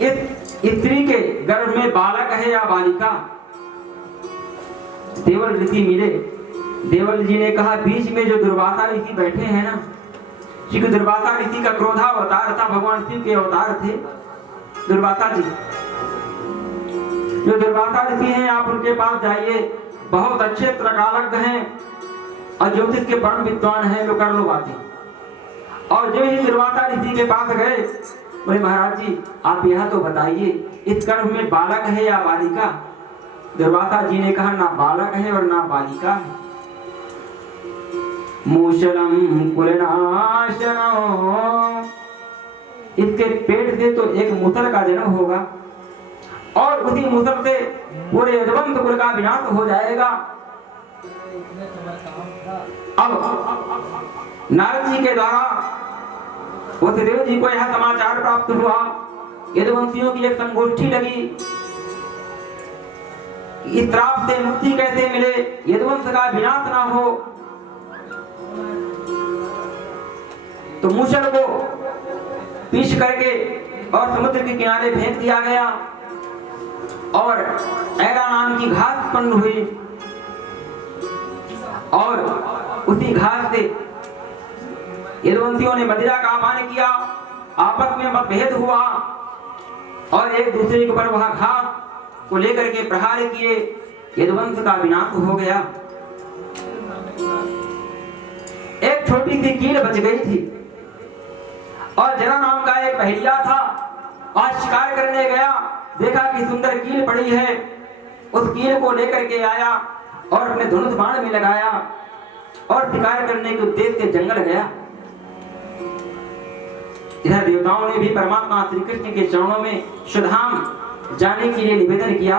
इस स्त्री के गर्भ में बालक है या बालिका? देवल ऋषि मिले। देवल जी ने कहा बीच में जो दुर्वासा ऋषि बैठे हैं ना, क्योंकि दुर्वासा ऋषि का क्रोधावतार था, भगवान शिव के अवतार थे दुर्वासा जी। जो दुर्वासा ऋषि हैं आप उनके पास जाइए, बहुत अच्छे त्रकालज्ञ हैं और ज्योतिष के परम विद्वान हैं, लो कर लो बातें। और जो ही दुर्वासा ऋषि के पास गए, बोले महाराज जी आप यह तो बताइए इस गर्भ में बालक है या बालिका? दुर्वासा जी ने कहा ना बालक है और ना बालिका है। मूषलम कुलनाशनो, इसके पेट से तो एक मूसल का जन्म होगा और उसी मूसल से पूरे यदुवंश कुल का विनाश हो जाएगा। अब नारद जी के द्वारा वसुदेव जी को यह समाचार प्राप्त हुआ। यदुवंशियों की एक संगोष्ठी लगी, इस श्राप से मुक्ति कैसे मिले, यदुवंश का विनाश ना हो। तो मूषल को पीस करके और समुद्र के किनारे फेंक दिया गया और ऐरा नाम की घास उत्पन्न हुई और उसी घास से यदुवंशियों ने मदिरा का पान किया, आपस में मतभेद हुआ और एक दूसरे के ऊपर वह घास को लेकर के प्रहार किए, यदुवंश का विनाश हो गया। एक छोटी सी कील बच गई थी और जरा नाम का एक पहेलिया था, आज शिकार करने गया, देखा कि सुंदर कील पड़ी है, उस कील को लेकर के आया और अपने धनुष बाण में लगाया और शिकार करने के उद्देश्य से जंगल गया। इधर देवताओं ने भी परमात्मा श्री कृष्ण के चरणों में सुधाम जाने के लिए निवेदन किया।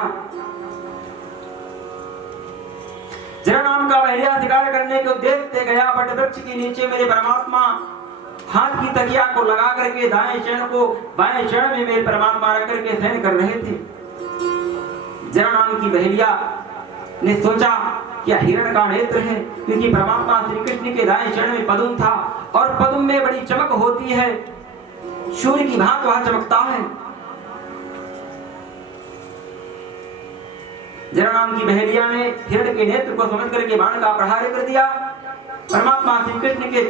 जरा नाम का पहेलिया शिकार करने के उद्देश्य से गया, बट वृक्ष के नीचे मेरे परमात्मा हाथ की तकिया को लगा करके दाएं चरण को बाएं चरण में मेरे परमात्मा रख करके शयन कर रहे थे। जरा नाम की पहेलिया ने सोचा क्या हिरण का नेत्र है, क्योंकि परमात्मा श्री कृष्ण के दाएं चरण में पद्म था और पद्म में बड़ी चमक होती है, सूर्य की भांति वह चमकता है। जरा नाम की पहेलिया ने हिरण के नेत्र को समझ करके बाण का प्रहार कर दिया। परमात्मा श्री कृष्ण के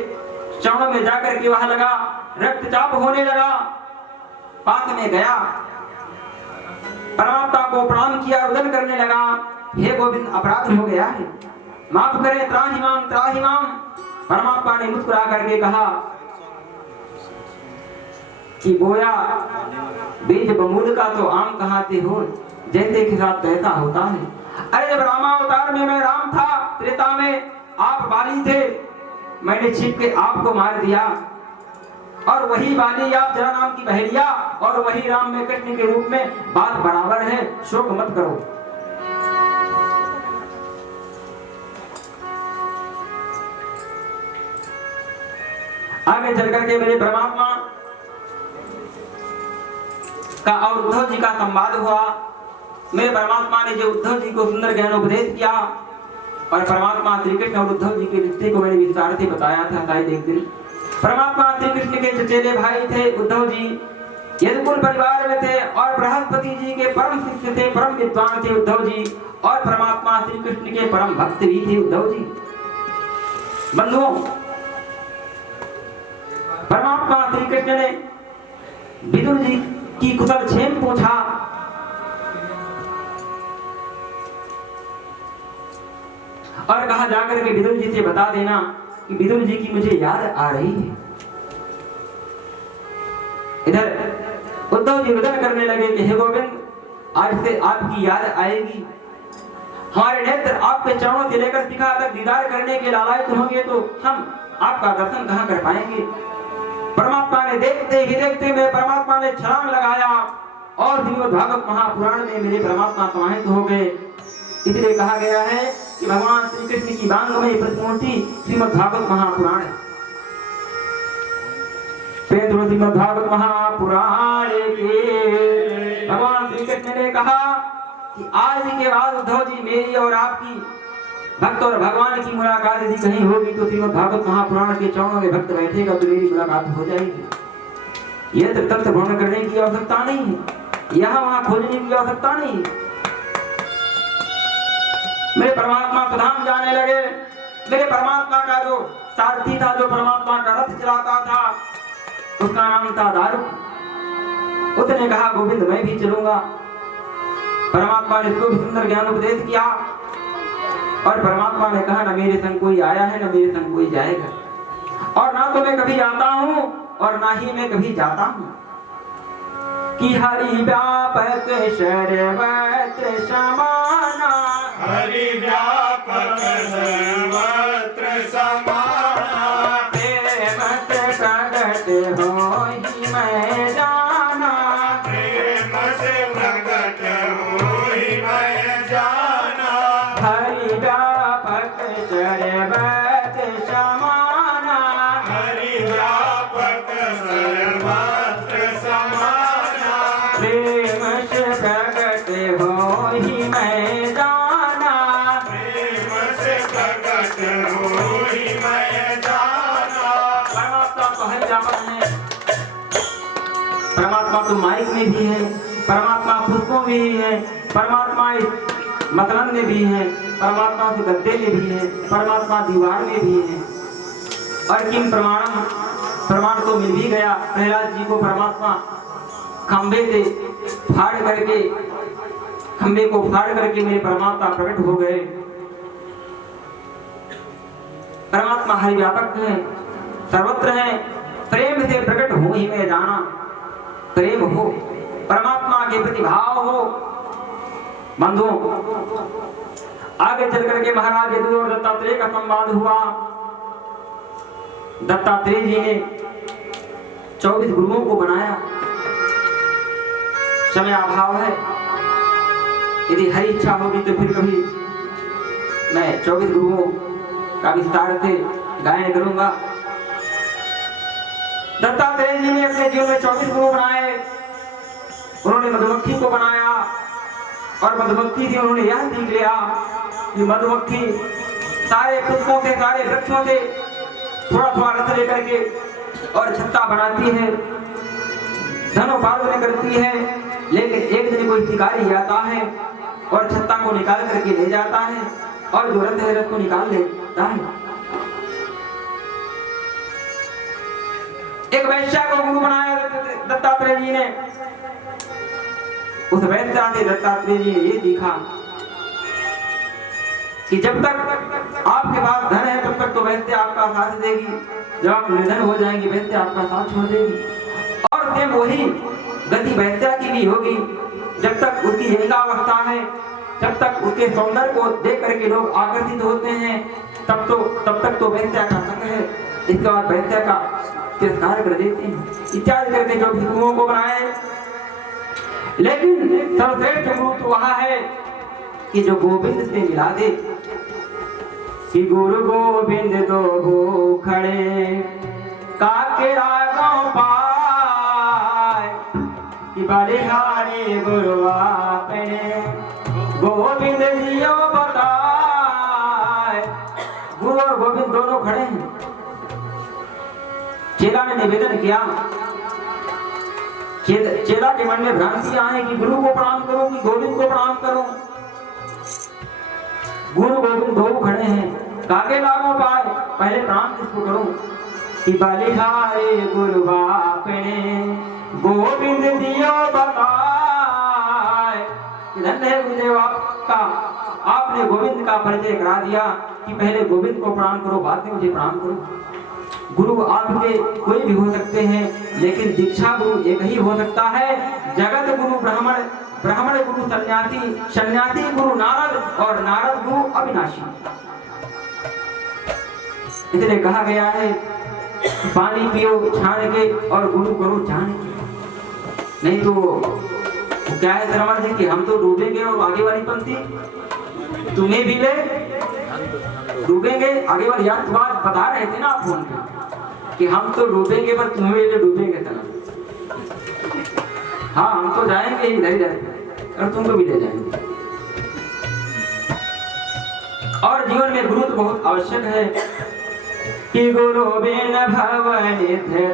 चरणों में जाकर के वह लगा, रक्तचाप होने लगा, पास में गया, परमात्मा को प्रणाम किया, रुदन करने लगा, हे गोविंद अपराध हो गया है, माफ करें, त्राहिमाम त्राहिमाम। परमात्मा ने मुस्कुरा करके कहा कि बोया बीज बमूल का तो आम कहाँ से हो, जैसे के साथ तैसा होता है। अरे जब रामावतार में मैं राम था, त्रेता में आप बाली थे, मैंने छिप के आपको मार दिया और वही बाली आप जरा नाम की पहेलिया और वही राम में कृष्ण के रूप में, बात बराबर है, शोक मत करो। आगे चल करके मेरे परमात्मा का और उद्धव जी का संवाद हुआ। मेरे परमात्मा ने जो उद्धव जी को सुंदर ज्ञान उपदेश किया और परमात्मा श्री कृष्ण और उद्धव जी के रिश्ते को मैंने विस्तार से बताया था शायद एक दिन। परमात्मा श्री कृष्ण के चचेरे भाई थे उद्धव जी, यदुकुल परिवार में थे और बृहस्पति जी के परम शिष्य थे, परम विद्वान थे उद्धव जी और परमात्मा श्री कृष्ण के परम भक्त भी थे उद्धव जी। बंधुओं, परमात्मा श्री कृष्ण ने विदुर जी की कुशल क्षेम पूछा और कहा जाकर के विदुर जी से बता देना कि विदुर जी की मुझे याद आ रही है। इधर उद्धव जी रुदन करने लगे कि हे गोविंद, आज से आपकी याद आएगी, हमारे नेत्र आपके चरणों से लेकर शिखा तक दीदार करने के लालायित होंगे तो हम आपका दर्शन कहां कर पाएंगे। परमात्मा ने देखते ही देखते मेरे परमात्मा ने छलांग लगाया और श्रीमद्भागवत महापुराण में मेरे परमात्मा समाहित हो गए। इसलिए कहा गया है कि भगवान श्री कृष्ण की वांगमयी प्रतिमूर्ति श्रीमद्भागवत महापुराण है। श्रीमद्भागवत महापुराण के भगवान श्री कृष्ण ने कहा कि आज के बाद उद्धव जी मेरी और आपकी भक्त और भगवान की मुलाकात यदि कहीं होगी तो श्रीमद्भागवत महापुराण के चरणों में भक्त बैठेगा तो मेरी मुलाकात हो जाएगी। यह तथ्य भ्रमण करने की आवश्यकता नहीं है, यहाँ वहां खोजने की आवश्यकता नहीं है। मेरे परमात्मा सुधाम जाने लगे। मेरे परमात्मा का जो सारथी था, जो परमात्मा का रथ चलाता था, उसका नाम था दारुक। उसने कहा गोविंद मैं भी चलूंगा। परमात्मा ने इसको भी सुंदर ज्ञान उपदेश किया। और परमात्मा ने कहा न मेरे संग कोई आया है, न मेरे संग कोई जाएगा, और ना तो मैं कभी आता हूँ और ना ही मैं कभी जाता हूँ। कि हरि व्यापक सर्वत्र समाना, हरि व्यापक सर्वत्र समाना, प्रेम से प्रगट होहि मैं जाना, प्रेम से प्रगट होहि मैं जाना। हरि व्यापक सर्वत्र समाना, हरि व्यापक सर्वत्र समाना, प्रेम से प्रगट होहि मैं जाना। प्रेम से प्रगट होहि मैं जाना। परमात्मा तो हर जगह है, परमात्मा तो माइक में भी है, परमात्मा पुष्पों में भी है, परमात्मा इस मतलन में भी है, परमात्मा के गद्दे में भी है, परमात्मा दीवार में भी है। और किन प्रमाण तो मिल भी गया। प्रहलाद जी को परमात्मा खंबे से फाड़ करके, खंबे को फाड़ करके मेरे परमात्मा प्रकट हो गए। परमात्मा हरि व्यापक है, सर्वत्र है, प्रेम से प्रकट हो ही मैं जाना। प्रेम हो, परमात्मा के प्रति भाव हो। बंधुओं, आगे चल करके महाराज यदु और दत्तात्रेय का संवाद हुआ। दत्तात्रेय जी ने 24 गुरुओं को बनाया। समय अभाव है, यदि हरी इच्छा होगी तो फिर कभी मैं 24 गुरुओं का विस्तार से गायन करूंगा। दत्तात्रेय जी ने अपने जीवन में 24 गुरु बनाए। उन्होंने मधुमक्खी को बनाया और मधुमक्खी से उन्होंने यह सीख लिया कि मधुमक्खी सारे पुष्पों से, सारे वृक्षों से थोड़ा थोड़ा रस लेकर के और छत्ता बनाती है, धनोपार्जन करती है। लेकिन एक दिन कोई शिकारी आता है और छत्ता को निकाल करके ले जाता है और जो रस है रस को निकाल लेता है। एक वैश्या को गुरु बनाया दत्तात्रेय जी ने। उस वैश्या से दत्तात्रेय जी ने ये सीखा कि जब तक आपके पास धन है तब तक तो वैश्या आपका साथ देगी, जब आप निर्धन हो जाएंगे वैश्या आपका साथ छोड़ देगी। और सेम वही गति वैश्या की भी होगी। जब तक उसकी लिंगावस्था है, जब तक उसके सौंदर्य को देख करके लोग आकर्षित होते हैं, तब तक तो वैश्या का संग है। इसके बाद वैश्या का तिरस्कार कर देते हैं, इत्यादि करके जो गुरुओं को बनाए। लेकिन सर्वश्रेष्ठ गुरु तो वह है कि जो गोविंद से मिला दे। कि गुरु गोविंद दो हो खड़े काके रागों पाए, कि बलिहारी गुरु आपने गोविंद जियो बताए। गुरु और गोविंद दोनों खड़े हैं। चेला ने निवेदन किया, चेला के मन में भ्रांतियां हैं कि गुरु को प्रणाम करो कि गोविंद को प्रणाम करो। गुरु गोविंद दो खड़े हैं, काके लागो पाए, पहले प्रणाम किसको करूं? कि बलिहारे गुरु आपने गोविंद दियो बताए। धन्य है गुरुदेव आपका, आपने गोविंद का परिचय करा दिया कि पहले गोविंद को प्रणाम करो, बाद में मुझे प्रणाम करो। गुरु आपके कोई भी हो सकते हैं, लेकिन दीक्षा गुरु एक ही हो सकता है। जगत गुरु ब्राह्मण, ब्राह्मण गुरु सन्यासी, सन्यासी गुरु नारद और नारद गुरु अविनाशी। इसलिए कहा गया है पानी पियो छान के और गुरु करो जान के। नहीं तो क्या है श्रवण जी कि हम तो डूबेंगे और आगे वाली पंक्ति तुम्हें भी ले डूबेंगे। आगे वाली याद बात बता रहे थे ना आप फोन पे कि हम तो डूबेंगे पर तुम्हें भी ले डूबेंगे तना। हाँ हम तो जाएंगे ही नहीं जाएंगे और तुमको भी ले जाएंगे। और जीवन में गुरु तो बहुत आवश्यक है कि गुरु बिन भवन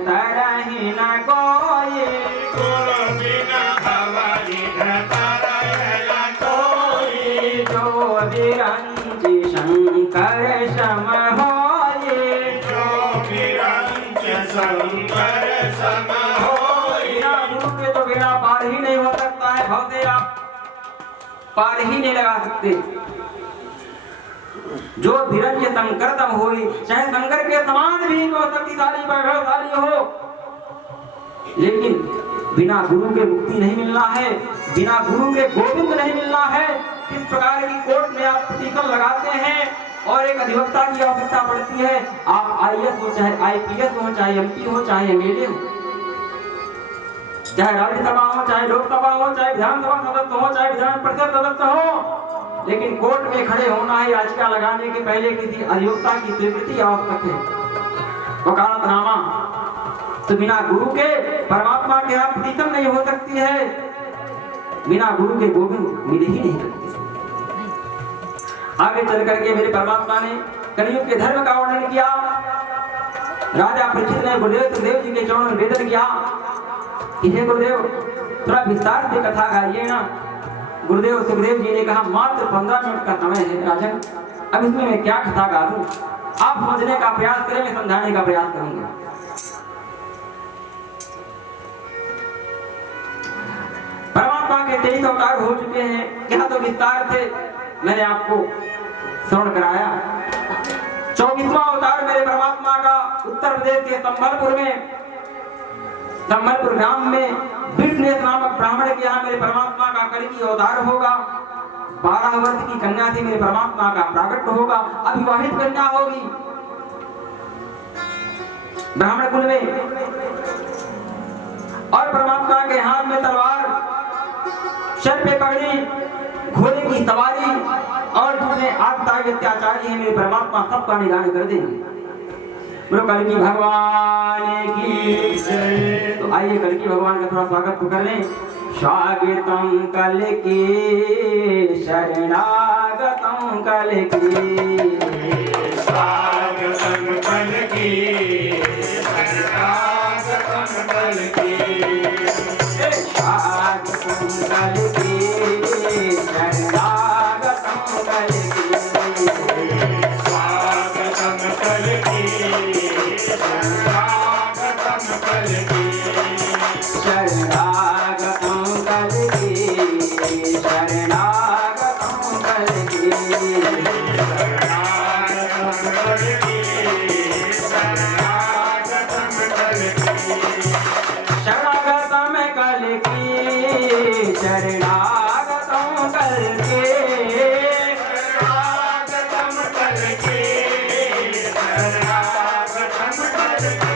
तरहि न कोई। गुरु बिन भवन तरहि न कोई। जो विरंचि शंकर सम होए। जो विरंचि शंकर सम होए। बिना गुरु के तो बेड़ा पार ही नहीं हो सकता है। भव से आप पार ही नहीं लगा सकते। जो धीरज के संकरतम होई, चाहे शंकर के समान भी तो शक्तिशाली वैभवशाली हो, लेकिन बिना गुरु के मुक्ति नहीं मिलना है, बिना गुरु के गोविंद नहीं मिलना है। किस प्रकार की कोर्ट में आप पिटीशन लगाते हैं और एक अधिवक्ता की आवश्यकता पड़ती है। आप आईएएस हो, चाहे आईपीएस हो, चाहे एमपी हो, चाहे एमएलए हो, चाहे राज्यसभा हो, चाहे लोकसभा हो, चाहे विधानसभा सदस्य हो, चाहे विधान परिषद सदस्य हो, लेकिन कोर्ट में खड़े होना है याचिका लगाने के पहले किसी अधिवक्ता की स्वीकृति आवश्यक है, वकालतनामा। तो बिना गुरु के परमात्मा के यहाँ पिटीशन नहीं हो सकती है, बिना गुरु के गोविंद मिल ही नहीं सकते। आगे चल करके मेरे परमात्मा ने कलयुग के धर्म का वर्णन किया। राजा परीक्षित ने गुरुदेव सुखदेव जी के चरणों में निवेदन किया कि हे गुरुदेव, थोड़ा विस्तार से कथा गाइए ना। गुरुदेव सुखदेव जी ने कहा, मात्र 15 मिनट का समय है राजन, अब इसमें मैं क्या कथा गा दूं, आप समझने का प्रयास करें, मैं समझाने का प्रयास करूंगा। परमात्मा के 23 अवतार हो चुके हैं, क्या तो विस्तार से मैंने आपको श्रवण कराया। 24वां अवतार मेरे परमात्मा का उत्तर प्रदेश के संबलपुर ग्राम में बिरनेश नामक ब्राह्मण के यहाँ मेरे परमात्मा का कलकी अवतार होगा। 12 वर्ष की कन्या से मेरे परमात्मा का प्राकट होगा, अविवाहित कन्या होगी ब्राह्मण कुल में, और परमात्मा के हाथ में तलवार, सर पे पगड़ी, घोड़े की सवारी, और जितने आत्ताई अत्याचारी हैं मेरे परमात्मा सबका निदान कर देंगे। बोलो कलकी भगवान की जय। तो आइए कलकी भगवान का थोड़ा स्वागत तो कर लें। स्वागतम कलकी शरणागतम कलकी, स्वागतम कलकी शरणागतम कलकी, स्वागतम कलकी शरणागतम कलकी, स्वागतम कलकी शरणागतम कलकी, शरणागतम कलकी शरणागतम कलकी, शरणागतम कलकी शरणागतम कलकी, शरणागतम कलकी शरणागतम कलकी, स्वागतम कलकी शरणागतम कलकी,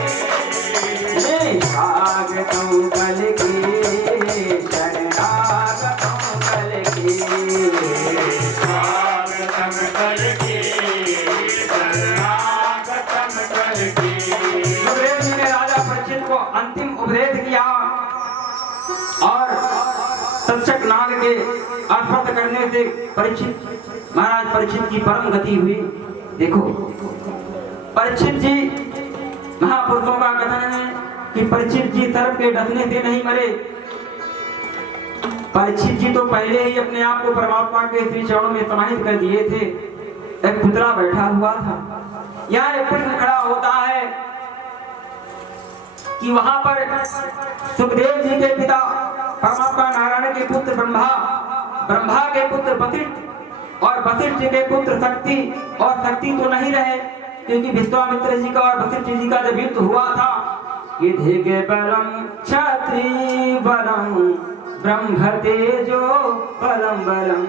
स्वागतम कलकी शरणागतम कलकी। सुखदेव जी ने राजा परीक्षित को अंतिम उपदेश किया और तक्षक नाग के स्पर्श करने से परीक्षित महाराज परीक्षित की परम गति हुई। देखो परीक्षित जी, महापुरुषों का कथन है कि परीक्षित जी सर्प के डसने से नहीं मरे। परीक्षित जी तो पहले ही अपने आप को परमात्मा के श्री चरणों में समाहित कर दिए थे। एक पुतला बैठा हुआ था, यहाँ एक प्रश्न खड़ा होता है कि वहां पर सुखदेव जी के पिता परमात्मा नारायण के पुत्र ब्रह्मा, ब्रह्मा के पुत्र वशिष्ठ और वशिष्ठ जी के पुत्र शक्ति, और शक्ति तो नहीं रहे क्योंकि विश्वामित्र जी का और वशिष्ठ जी का जब युद्ध हुआ था, ये धेगे बलम क्षत्रि बलम ब्रह्म तेजो बलम बलम।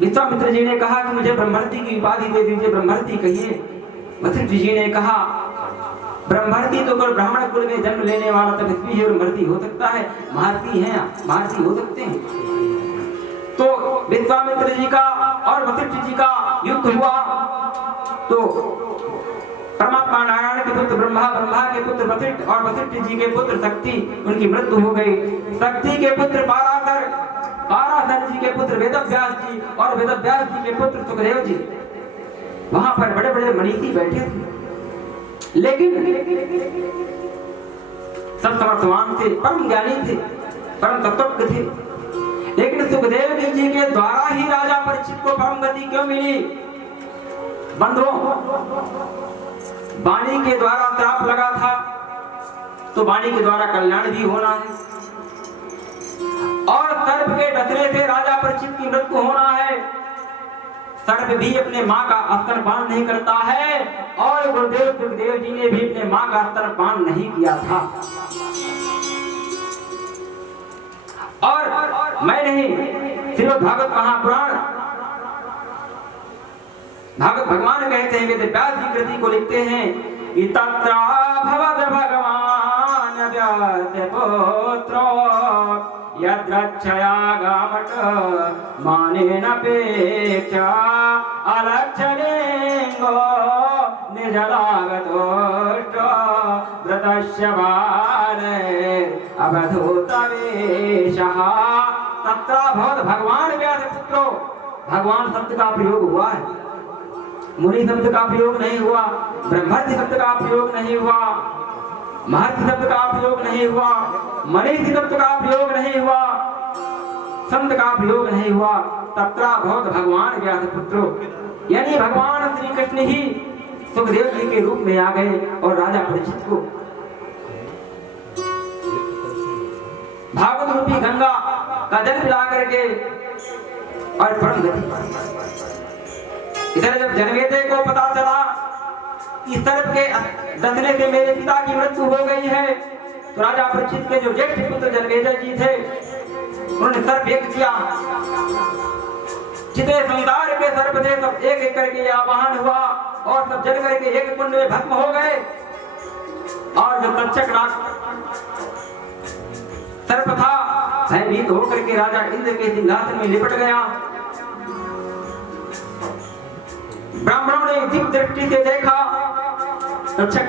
विश्वामित्र जी ने कहा कि मुझे ब्रह्मर्षि की उपाधि दे दीजिए, ब्रह्मर्षि कहिए। वशिष्ठ जी ने कहा ब्रह्मर्षि तो केवल ब्राह्मण कुल में जन्म लेने वाला तपस्वी है, ब्रह्मर्षि हो सकता है, महर्षि हैं, महर्षि हो सकते हैं। तो विश्वामित्र जी का और वशिष्ठ जी का युद्ध हुआ तो परमात्मा नारायण के पुत्र ब्रह्मा, ब्रह्मा के पुत्र वशिष्ठ और वशिष्ठ जी के पुत्र शक्ति, उनकी मृत्यु हो गई। शक्ति के पुत्र पाराशर, पाराशर जी के पुत्र वेदव्यास जी और वेदव्यास जी के पुत्र सुखदेव जी। वहां पर बड़े बड़े मनीषी बैठे थे, लेकिन सब समर्थवान थे, परम ज्ञानी थे, परम तत्वज्ञ थे। लेकिन सुखदेव जी के द्वारा ही राजा परीक्षित को परम गति क्यों मिली? बंधुओं, वाणी के द्वारा श्राप लगा था तो वाणी के द्वारा कल्याण भी होना है, और सर्प के डसने से राजा परीक्षित की मृत्यु होना है। सर्प भी अपने माँ का स्तनपान नहीं करता है और गुरुदेव सुखदेव जी ने भी अपने माँ का स्तनपान नहीं किया था। और मैं नहीं, श्रीमद् भागवत महापुराण भागवत भगवान कहते हैं, वेद व्यास जी कृति को लिखते हैं कि तत्र भवद भगवान व्यास पुत्रो यद्रक्षया गामट मानेन पेक्षा अलक्षलिंगो निजलागतोष्ट व्रतस्य बाले अवधूतवेशः। तत्र भवद भगवान व्यास पुत्रो, भगवान शब्द का प्रयोग हुआ है, मुनि शब्द का प्रयोग नहीं हुआ, ब्रह्मर्षि शब्द का प्रयोग नहीं हुआ, महर्षि शब्द का प्रयोग नहीं हुआ, मनीषी शब्द का प्रयोग नहीं हुआ, संत का प्रयोग नहीं हुआ। तत्र भवद भगवान व्यास पुत्रो, यानी भगवान श्री कृष्ण ही सुखदेव जी के रूप में आ गए और राजा परीक्षित को भागवत रूपी गंगा का जल पिला करके और परम गति। इधर जब जनमेजय को पता चला कि सर्प के डसने से मेरे पिता की मृत्यु हो गई है, तो राजा परीक्षित के जो ज्येष्ठ पुत्र जनमेजय जी थे उन्होंने सर्प एक किया। जितने संसार के सर्प थे सब एक एक करके आवाहन हुआ और सब जल करके एक कुंड में भस्म हो गए। और जो तक्षक सर्प था भयभीत होकर के राजा इंद्र के सिंहासन में लिपट गया। ब्राह्मणों ने दीप दृष्टि से देखा तक्षक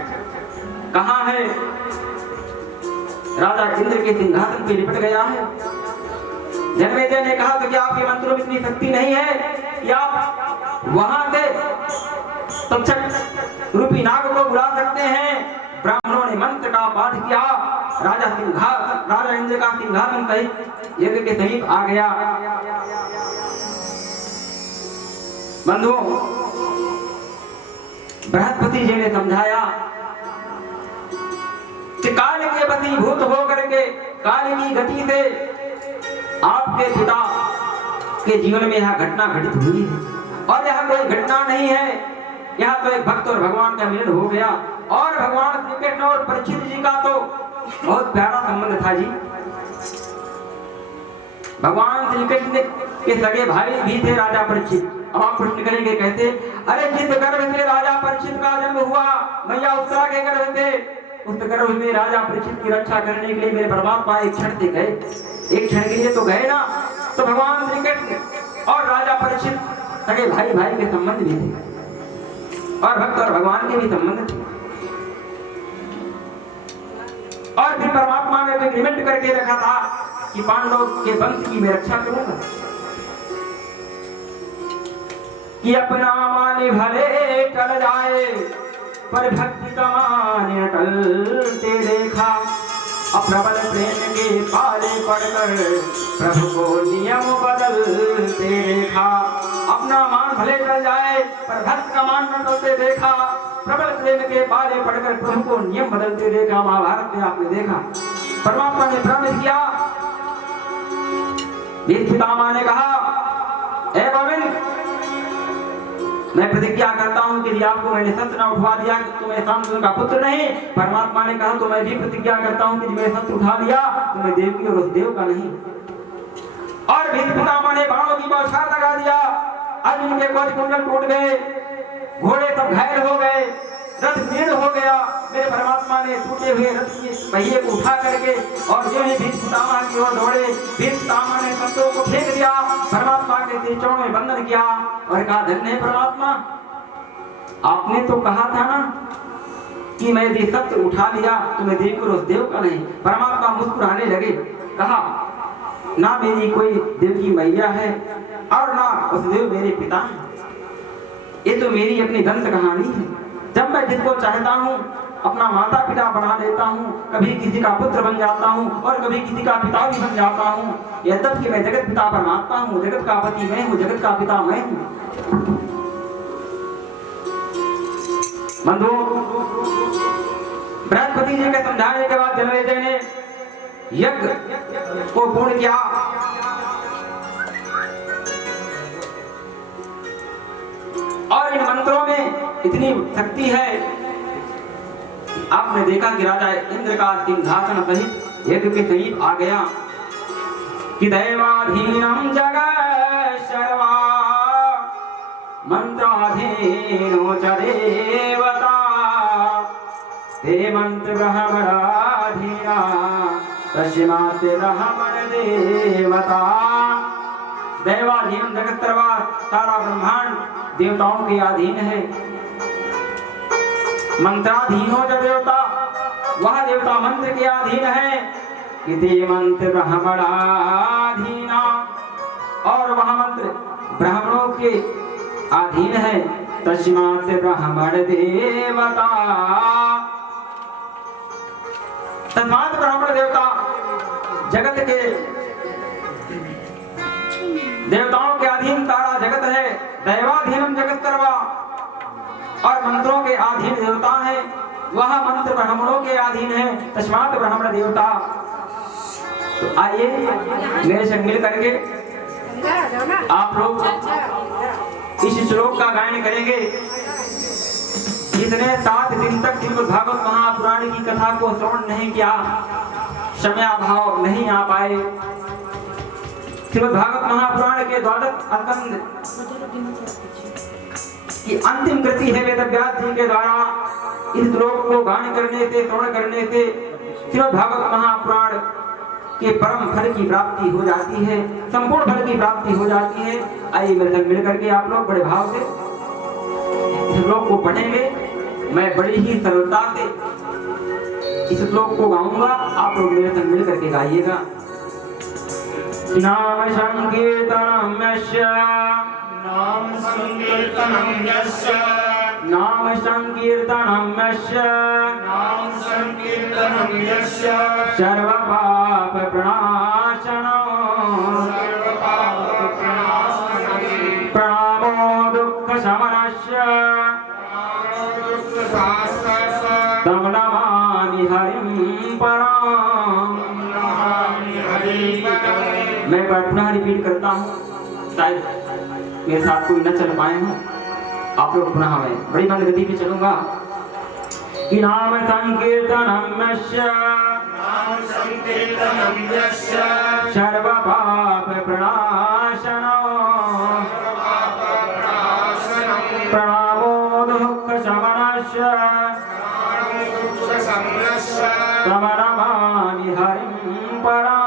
कहाँ है, राजा इंद्र के सिंहासन पे लिपट गया है। जनमेजय ने कहा तो क्या आपके मंत्रों में इतनी शक्ति नहीं है कि आप वहां से तक्षक रूपी नाग को बुला सकते हैं? ब्राह्मणों ने मंत्र का पाठ किया, राजा इंद्र का सिंहासन सहित यज्ञ के समीप आ गया। बंधुओं, बृहस्पति जी ने समझाया कि काल के वशीभूत होकर के काल की गति से आपके पिता के जीवन में यह घटना घटित हुई है और यह कोई घटना नहीं है, यह तो एक भक्त और भगवान का मिलन हो गया। और भगवान श्री कृष्ण और परीक्षित जी का तो बहुत प्यारा संबंध था जी। भगवान श्री कृष्ण के सगे भाई भी थे राजा परीक्षित। अब आप प्रश्न करेंगे कैसे? अरे जिस गर्भ से राजा परीक्षित का जन्म हुआ मैया उत्तरा के गर्भ से, उस गर्भ में राजा परीक्षित की रक्षा करने के लिए मेरे परमात्मा एक क्षण से गए, एक क्षण के लिए तो गए ना। तो भगवान श्री कृष्ण और राजा परीक्षित सगे भाई भाई के संबंध भी थे और भक्त और भगवान के भी संबंध थे। और फिर परमात्मा ने तो एग्रीमेंट करके रखा था कि पांडवों के वंश की मैं रक्षा करूंगा, कि अपना मान भले टल जाए पर भक्ति का मान अटलते देखा। अप्रबल प्रेम के पाले पड़कर प्रभु को नियम बदलते देखा। अपना मान भले टल जाए पर भक्त का मान न टलते देखा। प्रबल प्रेम के पाले पड़कर प्रभु को नियम बदलते देखा। महाभारत में आपने देखा परमात्मा ने प्रण किया। पितामह ने कहा, ए गोविंद, मैं प्रतिज्ञा करता हूं कि आपको मैंने शस्त्र न उठवा दिया कि तुम्हें शांतनु का पुत्र नहीं। परमात्मा ने कहा तो मैं भी प्रतिज्ञा करता हूं कि मैं शस्त्र उठा दिया तो मैं देवकी और उस देव का नहीं। और भीष्म पितामह ने बाणों की बौछार लगा दिया। अर्जुन के कवच कुंडल टूट गए, घोड़े सब घायल हो गए, रथ जीर्ण हो गया। मेरे परमात्मा ने टूटे हुए रथ के पहिए को उठा करके और जो ही भीष्म पितामह की ओर दौड़े, भीष्म पितामह ने शस्त्रों को फेंक दिया, परमात्मा के चरणों में वंदन किया और कहा, धन्य है परमात्मा, आपने तो कहा था ना कि मैं यदि शस्त्र उठा लिया तो मैं देवकर उस देव का नहीं। परमात्मा मुस्कुराने लगे, कहा, ना मेरी कोई देव की मैया है और ना उस देव मेरे पिता हैं, ये तो मेरी अपनी दंत कहानी है। जब मैं जिसको चाहता हूँ अपना माता पिता बना देता हूँ, कभी किसी का पुत्र बन जाता हूँ और कभी किसी का पिता भी बन जाता हूँ। यद्यपि मैं जगत पिता परमात्मा हूँ, जगत का पति मैं हूँ, जगत का पिता मैं हूँ। बंधुओं, बृहस्पति जी के समझाने के बाद जनमेजय ने यज्ञ को पूर्ण किया। इन मंत्रों में इतनी शक्ति है। आपने देखा कि राजा इंद्र का सिंहासन सहित यज्ञ के समीप आ गया कि दैवाधीनम जगत् सर्वा मंत्राधीनो च देवता ते मंत्र ब्रह्मणाधीना तस्मात् ब्रह्मण देवता। दैवाधीनम जगत सर्वा, सारा ब्रह्मांड देवताओं के अधीन है। मंत्राधीनो च देवता, वह देवता मंत्र के अधीन है। इति मंत्र ब्रह्मणाधीना, और वह मंत्र ब्राह्मणों के अधीन है। तस्मात् ब्रह्मण देवता, तस्मात् ब्राह्मण देवता जगत के देवताओं के अधीन सारा जगत है। दैवाधीनम जगत सर्वा, और मंत्रों के अधीन देवता है। वह मंत्र ब्राह्मणों के अधीन है। तस्मात् ब्राह्मण देवता। तो आइए मेरे संग मिल करके आप लोग इस श्लोक का गायन करेंगे। जिसने 7 दिन तक श्रीमद् भागवत महापुराण की कथा को श्रवण नहीं किया, समयाभाव नहीं आ पाए। श्रीमद् भागवत महापुराण के 12 स्कंद की अंतिम कृति है वेद व्यास जी के द्वारा। इस श्लोक को गान करने से, श्रवण करने से श्रीमद् भागवत महापुराण के परम फल की प्राप्ति हो जाती है, संपूर्ण फल की प्राप्ति हो जाती है। आइए मेरे संग मिल करके आप लोग बड़े भाव से इस श्लोक को पढ़ेंगे। मैं बड़ी ही सरलता से इस श्लोक को गाऊंगा, आप लोग मेरे संग मिल करके गाइएगा। नाम संकीर्तनम यस्य, नाम संकीर्तनम यस्य, नाम संकीर्तनम यस्य, नाम संकीर्तनम यस्य, सर्व पाप प्रणाशनो, सर्व पाप प्रणाशनम्, प्रणामो दुःख शमनस्य, दुःख शास्त्रस्य, तम नमामि हरिं परम्। नमामि हरिं परम्। मैं पुनः रिपीट करता हूँ, शायद मेरे साथ कोई न चल पाए हों। आप लोग पुनः मैं बड़ी मंद गति पे चलूंगा। कि नाम संकीर्तनम यस्य, नाम संकीर्तनम यस्य, सर्व पाप प्रणाशनो, सर्व पाप प्रणाशनम्, प्रणामो दुःख शमनस्य, दुःख शमनस्य, तम नमामि हरिं परम्।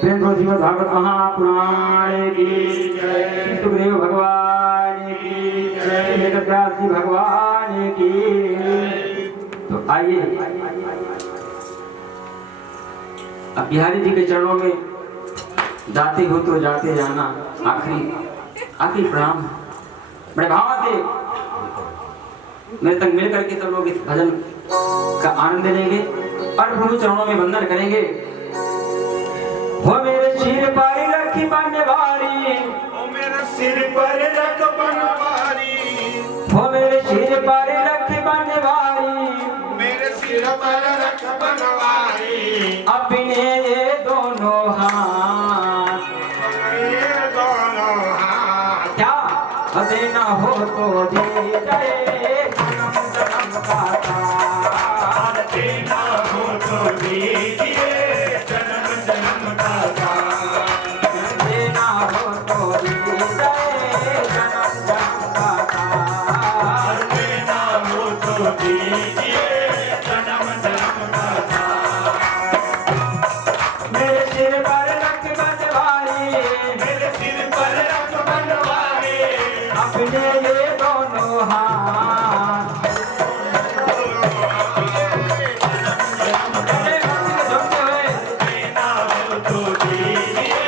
श्रीमद् भागवत महापुराण की जय, सुखदेव भगवान की जय, वेद व्यास जी भगवान की। तो आइए अब बिहारी जी के चरणों में जाते हो तो जाते जाना, आखिरी प्रणाम। बड़े भाव से मेरे तक मिल करके सब लोग इस भजन का आनंद लेंगे और प्रभु चरणों में वंदन करेंगे। हो मेरे सिर पर रखी बनवारी, ओ मेरे सिर पर रख बनवारी, हो मेरे सिर पर रखी बनवारी, मेरे सिर पर रख बनवारी, अपने ये दोनों हाथ, ये दोनों हाथ, क्या देना हो तो दे जाए जन्म जन्म का साथ, देना हो तो दीजिए जन्म जन्म का साथ, देना हो तो दे जाए जन्म जन्म का साथ, देना हो तो दीजिए जन्म जन्म का साथ। मेरे सिर पर रख बनवारी, मेरे सिर पर रख बनवारी, अपने ये दोनों हाथ, देना हो तो दीजिए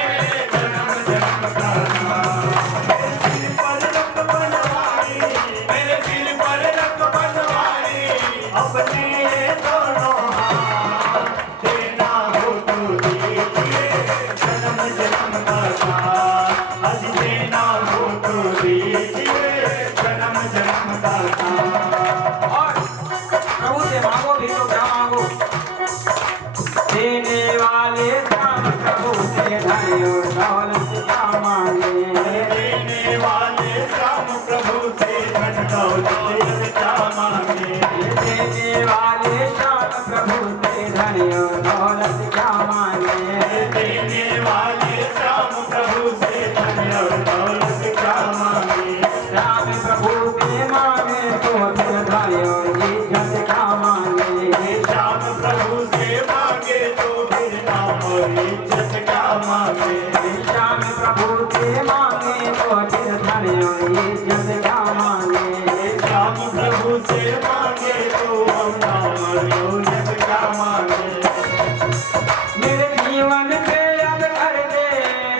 जन्म जन्म का साथ। मेरे सिर पर रख बनवारी, मेरे सिर पर रख बनवारी, अपने दोनों हाथ, देना हो तो दीजिए जन्म जन्म का साथ, आज देना हो तो दीजिए जन्म जन्म का साथ। और प्रभु से मांगो भी तो क्या मांगो, देने वाले राम प्रभु से धन और दौलत क्या मांगे, देने देने वाले श्याम प्रभु से धन और दौलत क्या मांगे। देने वाले श्याम प्रभु से धन और दौलत क्या मांगे। श्याम प्रभु से मांगे तो फिर धन और इज्जत क्या मांगे। श्याम प्रभु से मांगे तो फिर नाम और इज्जत क्या मांगे। श्याम प्रभु से मांगे तो फिर धन और इज्जत क्या मांगे। श्याम प्रभु से मांगे तो हम नाम और इज्जत क्या मांगे। मेरे जीवन पे अब कर दे।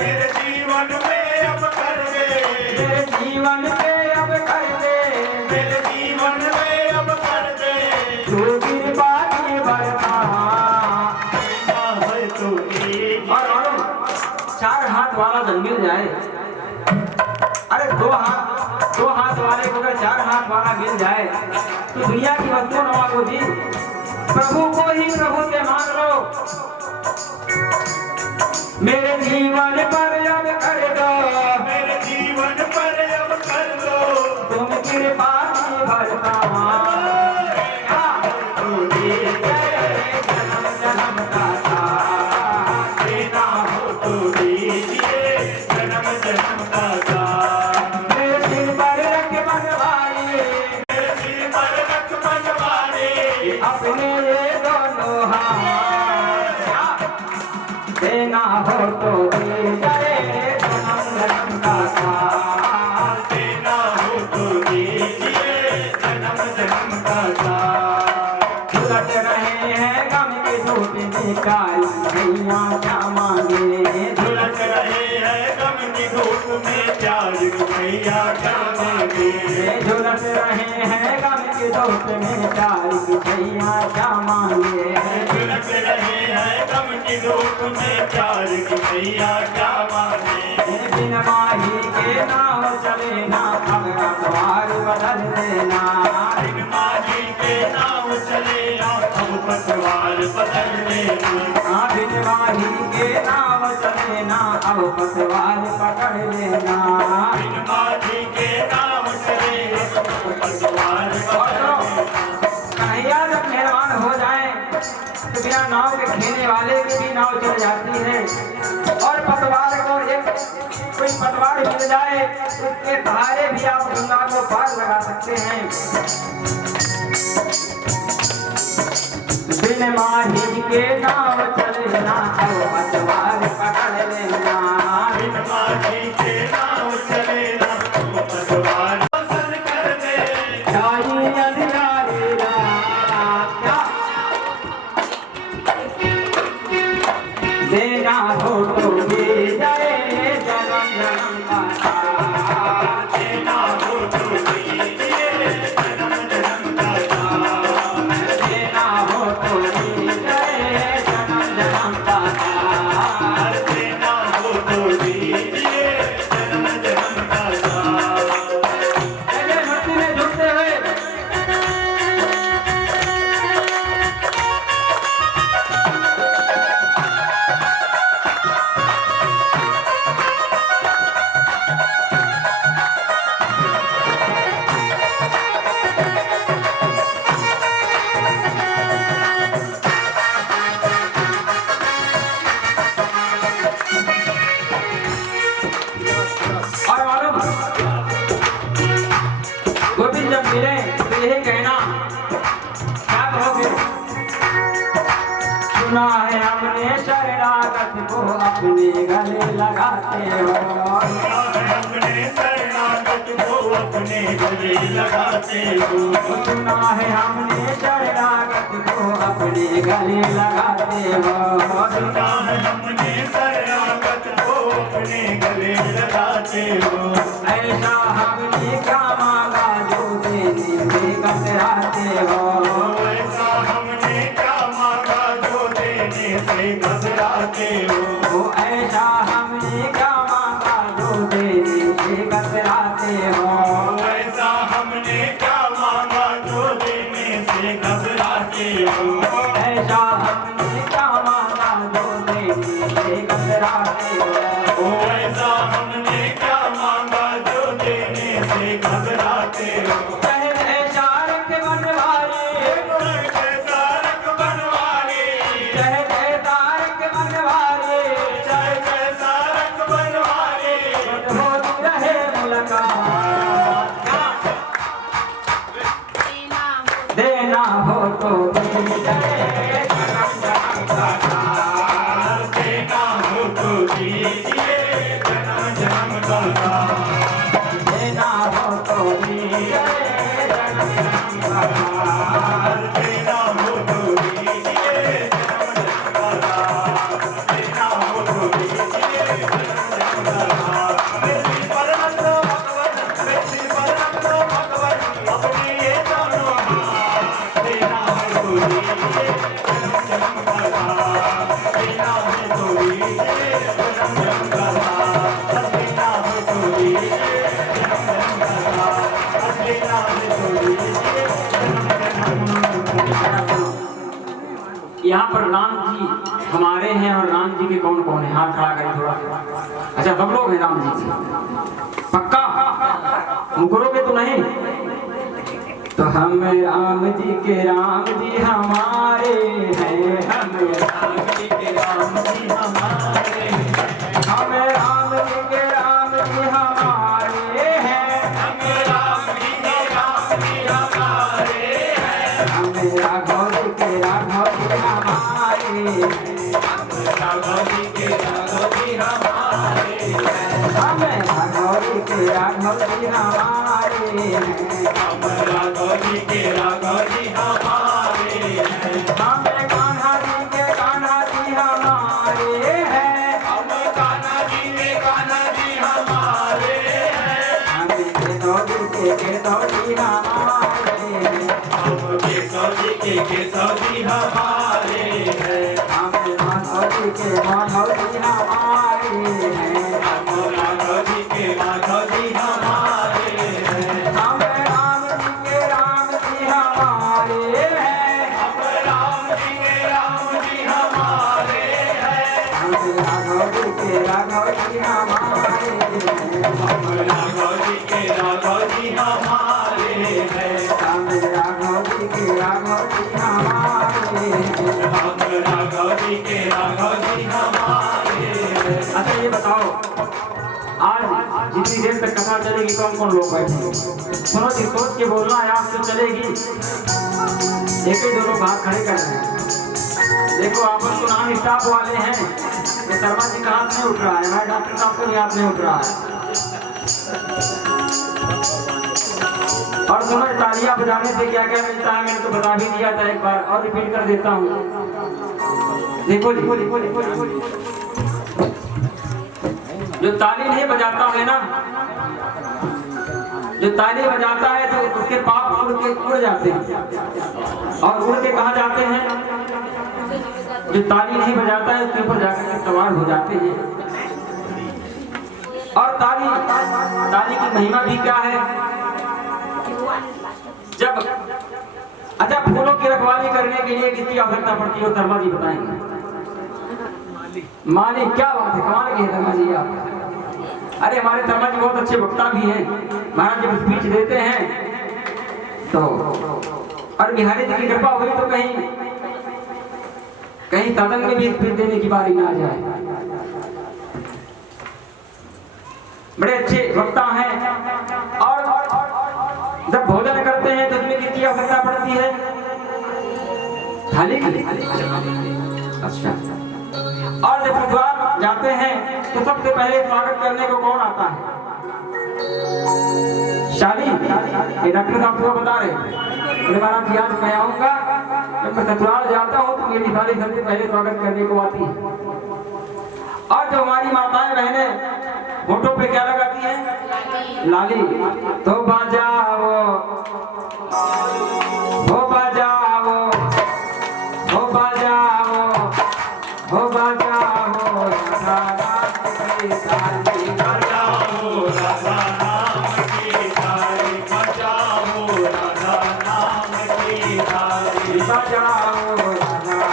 मेरे जीवन में अब कर दे। मेरे जीवन पे अब कर दे। मेरे जीवन में अब कर दे। तू कृपा की बरखा। है तो और चार हाथ वाला जब मिल जाए, अरे दो हाथ वाले को अगर चार हाथ वाला मिल जाए तो दुनिया की वस्तुओं न मांगो जी, प्रभु को ही प्रभु से मांग लो। मेरे जीवन पर अब कर दो। मेरे जीवन पर अब कर दो। तुम कृपा की बरखा। जन्म जन्म का साथ देना हो तो दीजिए जन्म जन्म का साथ। मेरे सिर पर रख बनवाए। मेरे सिर पर रख बनवाए। अपने ये दोनों हाथ देना हो तो दे जाए जन्म जन्म का साथ। देना हो तो दीजिए जन्म जन्म का साथ। झुलट रहे हैं गम के झूठ में काल भैया क्या मांगे। झुलस रहे हैं गम की धूप में प्यार की भैया क्या मांगे। झुलट रहे हैं गम के झूठ में काल भैया क्या मांगे। झुलस रहे हैं गम की धूप में प्यार की भैया क्या मांगे। बिन माही के नाव चले ना अब पतवार बदल देना। बिन माही के नाव चले अब पतवार बदल देना। बिन माही के नाव चले ना अब पतवार पकड़ लेना। बिन माही के नाव चले अब पतवार बदल देना। कन्हैया जब मेहरबान हो जाए तो बिना नाव के खेलने वाले की भी नाव चल जाती है। और पतवार को एक कोई पतवार मिल जाए उसके सहारे भी आप गंगा को पार लगा सकते हैं। बिन माही के नाव चले ना अब पतवार पकड़ लेना। बिन माही के नाव चले अब पतवार बदल कर दे। छाई अंधियारी रात क्या देना हो तो दे जाए जन्म जन्म का साथ। देना हो तो दीजिए जन्म जन्म का साथ। देना हो तो दे जाए जन्म जन्म का साथ। देना हो तो दीजिए जन्म जन्म का साथ। ऐसे भक्ति में झुकते हुए और मालूम गोविंद जब मिले तो यही कहना क्या कहोगे। सुना है हमने शरणागत को अपने गले लगाते हो। अपने शरणागत को अपने गले लगाते हो। सुना है हमने शरणागत को अपने गले लगाते हो। सुना है हमने शरणागत को अपने गले लगाते हो। ऐसा हमने क्या मांगा जो देने में कतराते हो। ऐसा हमने क्या मांगा जो देने से घबराते हो। ऐसा हमने क्या मांगा जो देने से कतराते हो। ऐसा हमने क्या मांगा जो देने से घबराते हो। ऐसा हमने क्या मांगा जो देने से कतराते हो। ऐसा हमने क्या मांगा जो देने से घबराते हो। पहले ऐसा रख बनवाए। देना हो तो दीजिए जन्म जन्म का साथ। देना हो तो दीजिए जन्म जन्म का साथ। देना हो तो दीजिए जन्म जन्म का साथ। देना हो तो दीजिए जन्म जन्म का साथ। देना हो तो दीजिए जन्म जन्म का साथ। मेरी परमत भगवन, मेरी परमत भगवन, अपनी ये दोनों हाथ। देना हो तो दीजिए जन्म जन्म का साथ। देना हो तो दीजिए जन्म जन्म का साथ। देना हो तो दीजिए जन्म जन्म का साथ। देना हो तो दीजिए जन्म जन्म का साथ। यहाँ पर राम जी हमारे हैं और राम जी के कौन कौन है? हाथ खड़ा करें थोड़ा। अच्छा सब लोग हैं राम जी के? पक्का मुकरोगे तो नहीं? तो हम राम जी के राम जी हमारे हैं। हम राम जी के राम जी हमारे हैं। हम राम जी के राम जी हमारे हैं। हम राम जी के राम जी हमारे हैं। हम राघव जी के राघव जी हमारे हैं। राघव जी के राघव जी हमारे हैं। हम राघव जी के राघव जी हमारे हैं। हम राघव जी के राघव जी हमारे हैं। हम कान्हा जी के कान्हा जी हमारे हैं। हम कान्हा जी के कान्हा जी हमारे हैं। हम केशव जी के केशव जी हमारे हैं। हम केशव जी के केशव जी हमारे हैं। हम माधव जी के माधव जी हमारे हैं। हम राघव जी के राघव जी हमारे हैं। हम राम जी के राम जी हमारे हैं। हम राम जी के राम जी हमारे हैं। हम राघव जी के राघव जी हमारे हैं। हम राघव जी के राघव जी हमारे हैं। हम राघव जी के राघव जी हमारे हैं। हम राघव जी के राघव जी हमारे हैं। अच्छा ये बताओ आज जितनी देर तक कथा चलेगी कौन कौन लोग बैठे हैं? सुनो जी सोच के बोलना है, आपसे चलेगी। एक ही दो लोग हाथ खड़े कर रहे हैं। देखो आपस तो नाम स्टाफ वाले हैं। ये शर्मा जी का हाथ नहीं उठ रहा है, हमारे डॉक्टर साहब का भी हाथ नहीं उठ रहा है। और सुनो तालियां बजाने से क्या क्या मिलता है मैंने तो बता भी दिया था, एक बार और रिपीट कर देता हूँ। देखो देखो देखो देखो देखो जो ताली नहीं बजाता है ना, जो ताली बजाता है तो उसके पाप उड़ जाते हैं। और उड़ के कहाँ जाते हैं? जो ताली नहीं बजाता है उसके ऊपर जाकर के सवार हो जाते हैं। और ताली की महिमा भी क्या है? जब अच्छा फूलों की रखवाली करने के लिए किसकी आवश्यकता पड़ती है? शर्मा जी बताएंगे। मालिक, क्या बात है, कमाल की है शर्मा जी आप। अरे हमारे शर्मा जी बहुत अच्छे वक्ता भी हैं। महाराज जब स्पीच देते हैं तो और बिहारी जी की कृपा हुई तो कहीं सदन में भी स्पीच देने की बारी ना आ जाए। बड़े अच्छे वक्ता हैं। और जब भोजन करते हैं तो उसमें किसकी आवश्यकता पड़ती है? थाली की। अच्छा, और जब ससुराल जाते हैं तो सबसे पहले स्वागत करने को कौन आता है? शादी। ये डॉक्टर साहब को बता रहे हैं महाराज जी आज मैं आऊंगा, जब मैं ससुराल जाता हूँ तो मेरी सारी सबसे पहले स्वागत करने को आती है। और जो हमारी माताएं बहनें होठों पे क्या लगाती हैं? लाली। तो बजाओ हो बजाओ हो बजाओ हो बजाओ राधा नाम की ताली। बजाओ राधा नाम की ताली। बजाओ राधा नाम की ताली। बजाओ राधा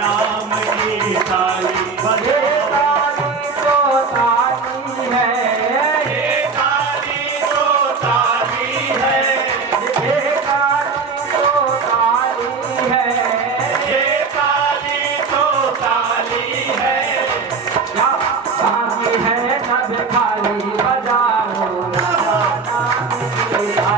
नाम की ताली। ये ताली तो ताली है। ये ताली तो ताली है। ये ताली तो ताली है। ये ताली तो ताली है। क्या बाकी है सब खाली? बजाओ राधा नाम की ताली।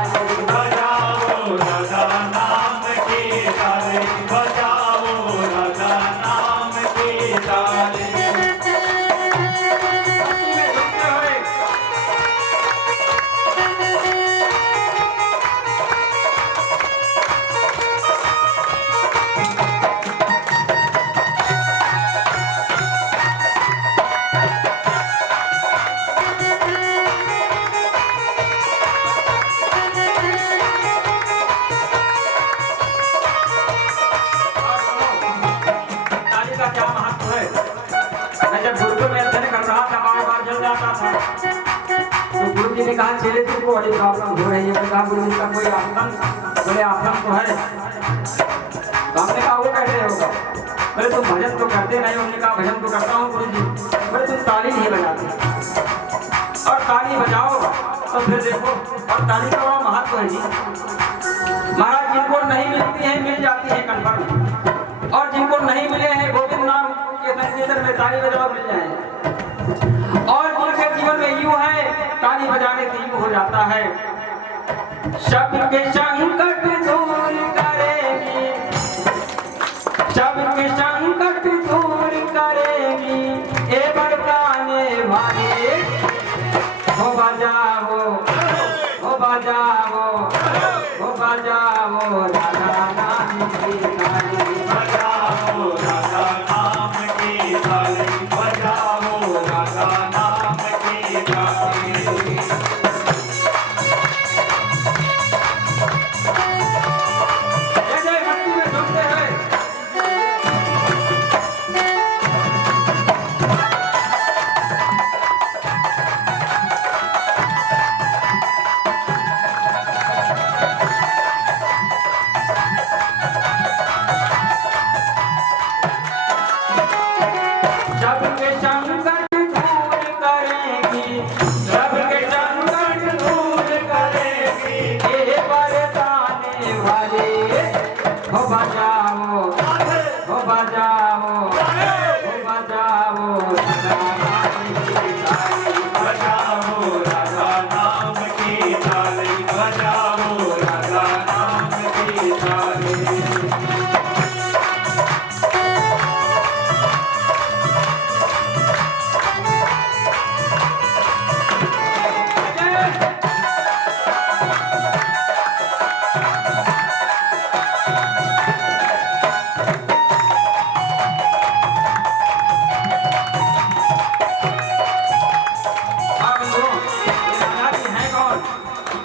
जी ने कहा चेले तुमको बड़ी प्रॉब्लम हो रही है। मैंने कहा गुरु जी का कोई आसन, बोले आसन तो है। तो हमने कहा वो कैसे होगा? बोले तुम भजन तो करते नहीं। उन्होंने कहा भजन तो करता हूँ गुरु जी। बोले तुम ताली नहीं बजाते, और ताली बजाओ तो फिर देखो। और ताली का बड़ा महत्व है जी महाराज। जिनको नहीं मिलती है मिल जाती है कन्फर्म, और जिनको नहीं मिले हैं गोविंद नाम के संकीर्तन में ताली बजाओ मिल जाए। और जिनके जीवन में यूं है ताली बजाने से यूं हो जाता है। सबके संकट दूर करेगी, सबके संकट दूर करेगी, ए बरसाने वाले हो बजाओ, हो बजाओ, हो बजाओ राधा नाम की ताली, बजाओ राधा नाम की ताली, बजाओ राधा नाम की ताली। जय भक्ति में झूमते हैं। सबके संकट दूर करेगी, सबके संकट दूर करेगी, ये बरसाने वाले हो बजाओ, हो बजाओ, हो बजाओ राधा नाम की ताली, बजाओ राधा नाम की ताली, बजाओ राधा नाम की ताली।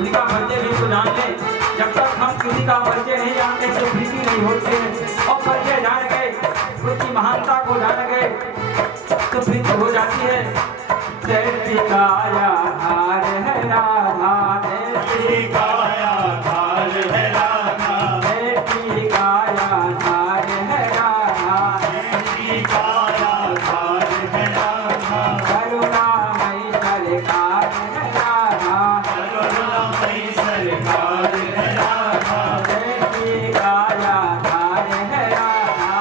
उनका परिचय भी तो जान ले। जब तक हम किसी का परिचय नहीं जानते तो प्रीति नहीं होती है। और परिचय जान गए, उसकी महानता को जान गए तो प्रीति हो जाती है। तेरी काया धार है राधा, तेरी काया धार है राधा, तेरी काया धार है राधा, तेरी काया धार है राधा, करुणामयी सरकार है राधा, करुणामयी सरकार है राधा, तेरी काया धार है राधा,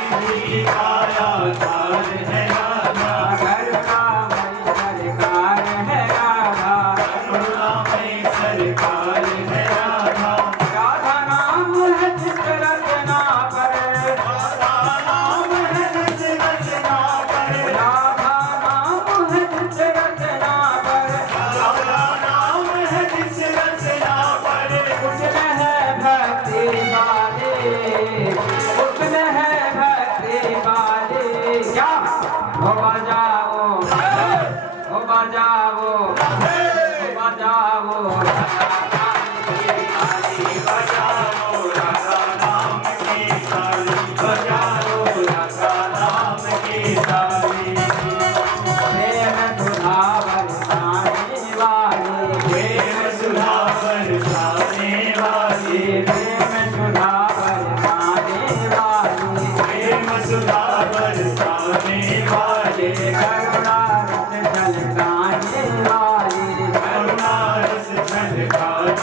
तेरी काया धार है राधा, करुणामयी सरकार है राधा, करुणामयी सरकार है राधा। राधा नाम है चित्त रचना पर, राधा नाम है रस रचना पर, राधा नाम है चित्त रचना पर, राधा नाम है जिस रचना पर, उसमें है भक्ति वाले, उसमें है भक्ति वाले। क्या हो बजाओ, हो बजाओ, हो बजाओ बजाओ राधा नाम की ताली, बजाओ राधा नाम की ताली। प्रेम सुधा बरसाने वाली, प्रेम सुधा बरसाने वाली, प्रेम सुधा बरसाने वाली, प्रेम सुधा बरसाने वाली, करुणा रस झलकाने वाली, करुणा रस झलकाने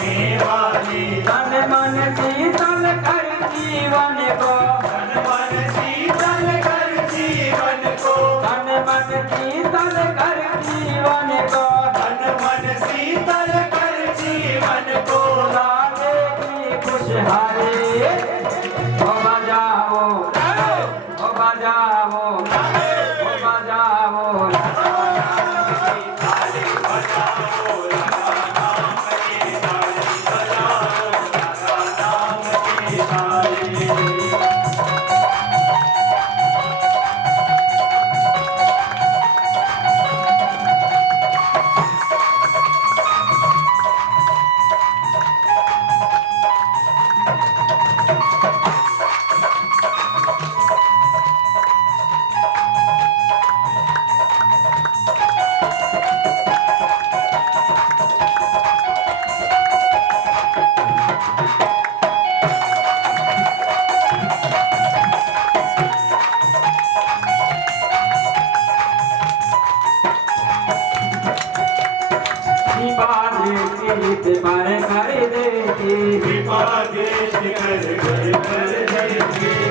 पार कर देती कृपा दृष्टि कर देती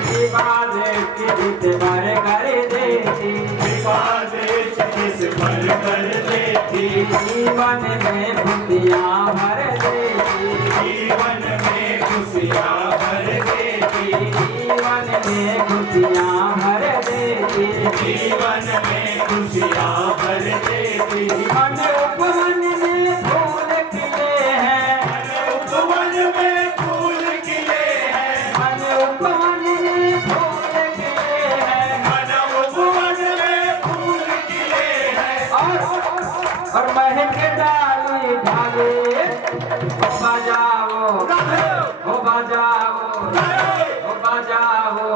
कृपा दृष्टि पार कर देती कृपा दृष्टि पर कर देती जीवन में खुशियाँ भर देती जीवन में खुशियाँ भर देती जीवन में खुशियाँ भर देती जीवन में खुशियाँ भर देती मन उपवन में फूल खिले हैं उपवन में फूल खिले हैं मन उपवन में फूल खिले हैं मन उपवन में फूल खिले हैं और महक डाली ढाले हो बजाओ हो बजाओ हो बजाओ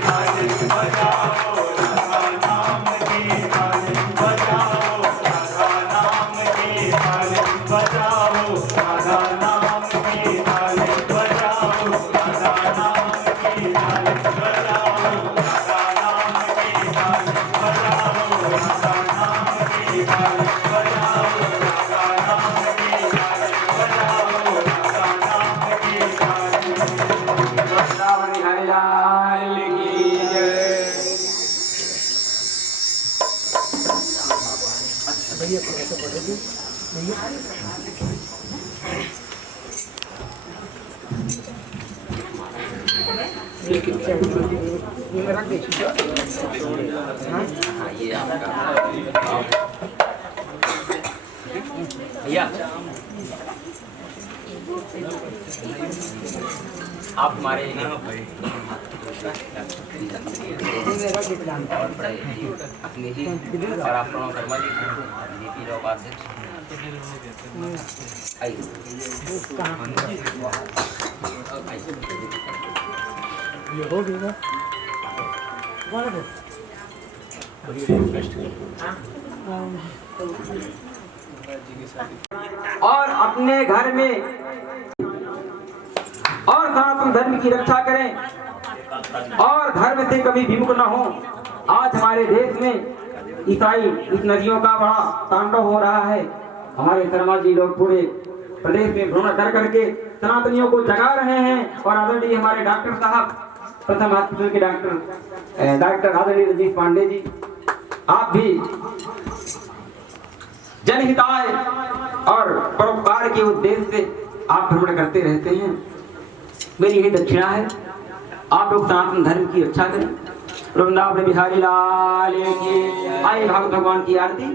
ताली बजाओ राधा नाम की ताली बजाओ राधा नाम की ताली बजाओ राधा नाम की ताली बजाओ राधा नाम की ताली बजाओ राधा नाम की ताली बजाओ राधा नाम की ताली बजाओ राधा नाम की ताली बजाओ राधा नाम की ताली वृंदावन हरि लाल की जय। भैया आप हमारे अपने ही पराक्रम कर्मा जी बीजेपी लोक अध्यक्ष और अपने घर में और सनातन धर्म की रक्षा करें और धर्म से कभी विमुख न हो। आज हमारे देश में ईसाई इस नदियों का बड़ा तांडव हो रहा है। हमारे शर्मा जी लोग पूरे प्रदेश में भ्रमण कर करके सनातनियों को जगा रहे हैं और आदरणीय हमारे डॉक्टर साहब प्रथम हॉस्पिटल के डॉक्टर आदरणीय रजनीश पांडे जी, आप भी जनहिताय और परोपकार के उद्देश्य से आप भ्रमण करते रहते हैं। मेरी यही दक्षिणा है, आप लोग सनातन धर्म की रक्षा करें। वृंदावन बिहारी लाल की। आइए भगवान की आरती।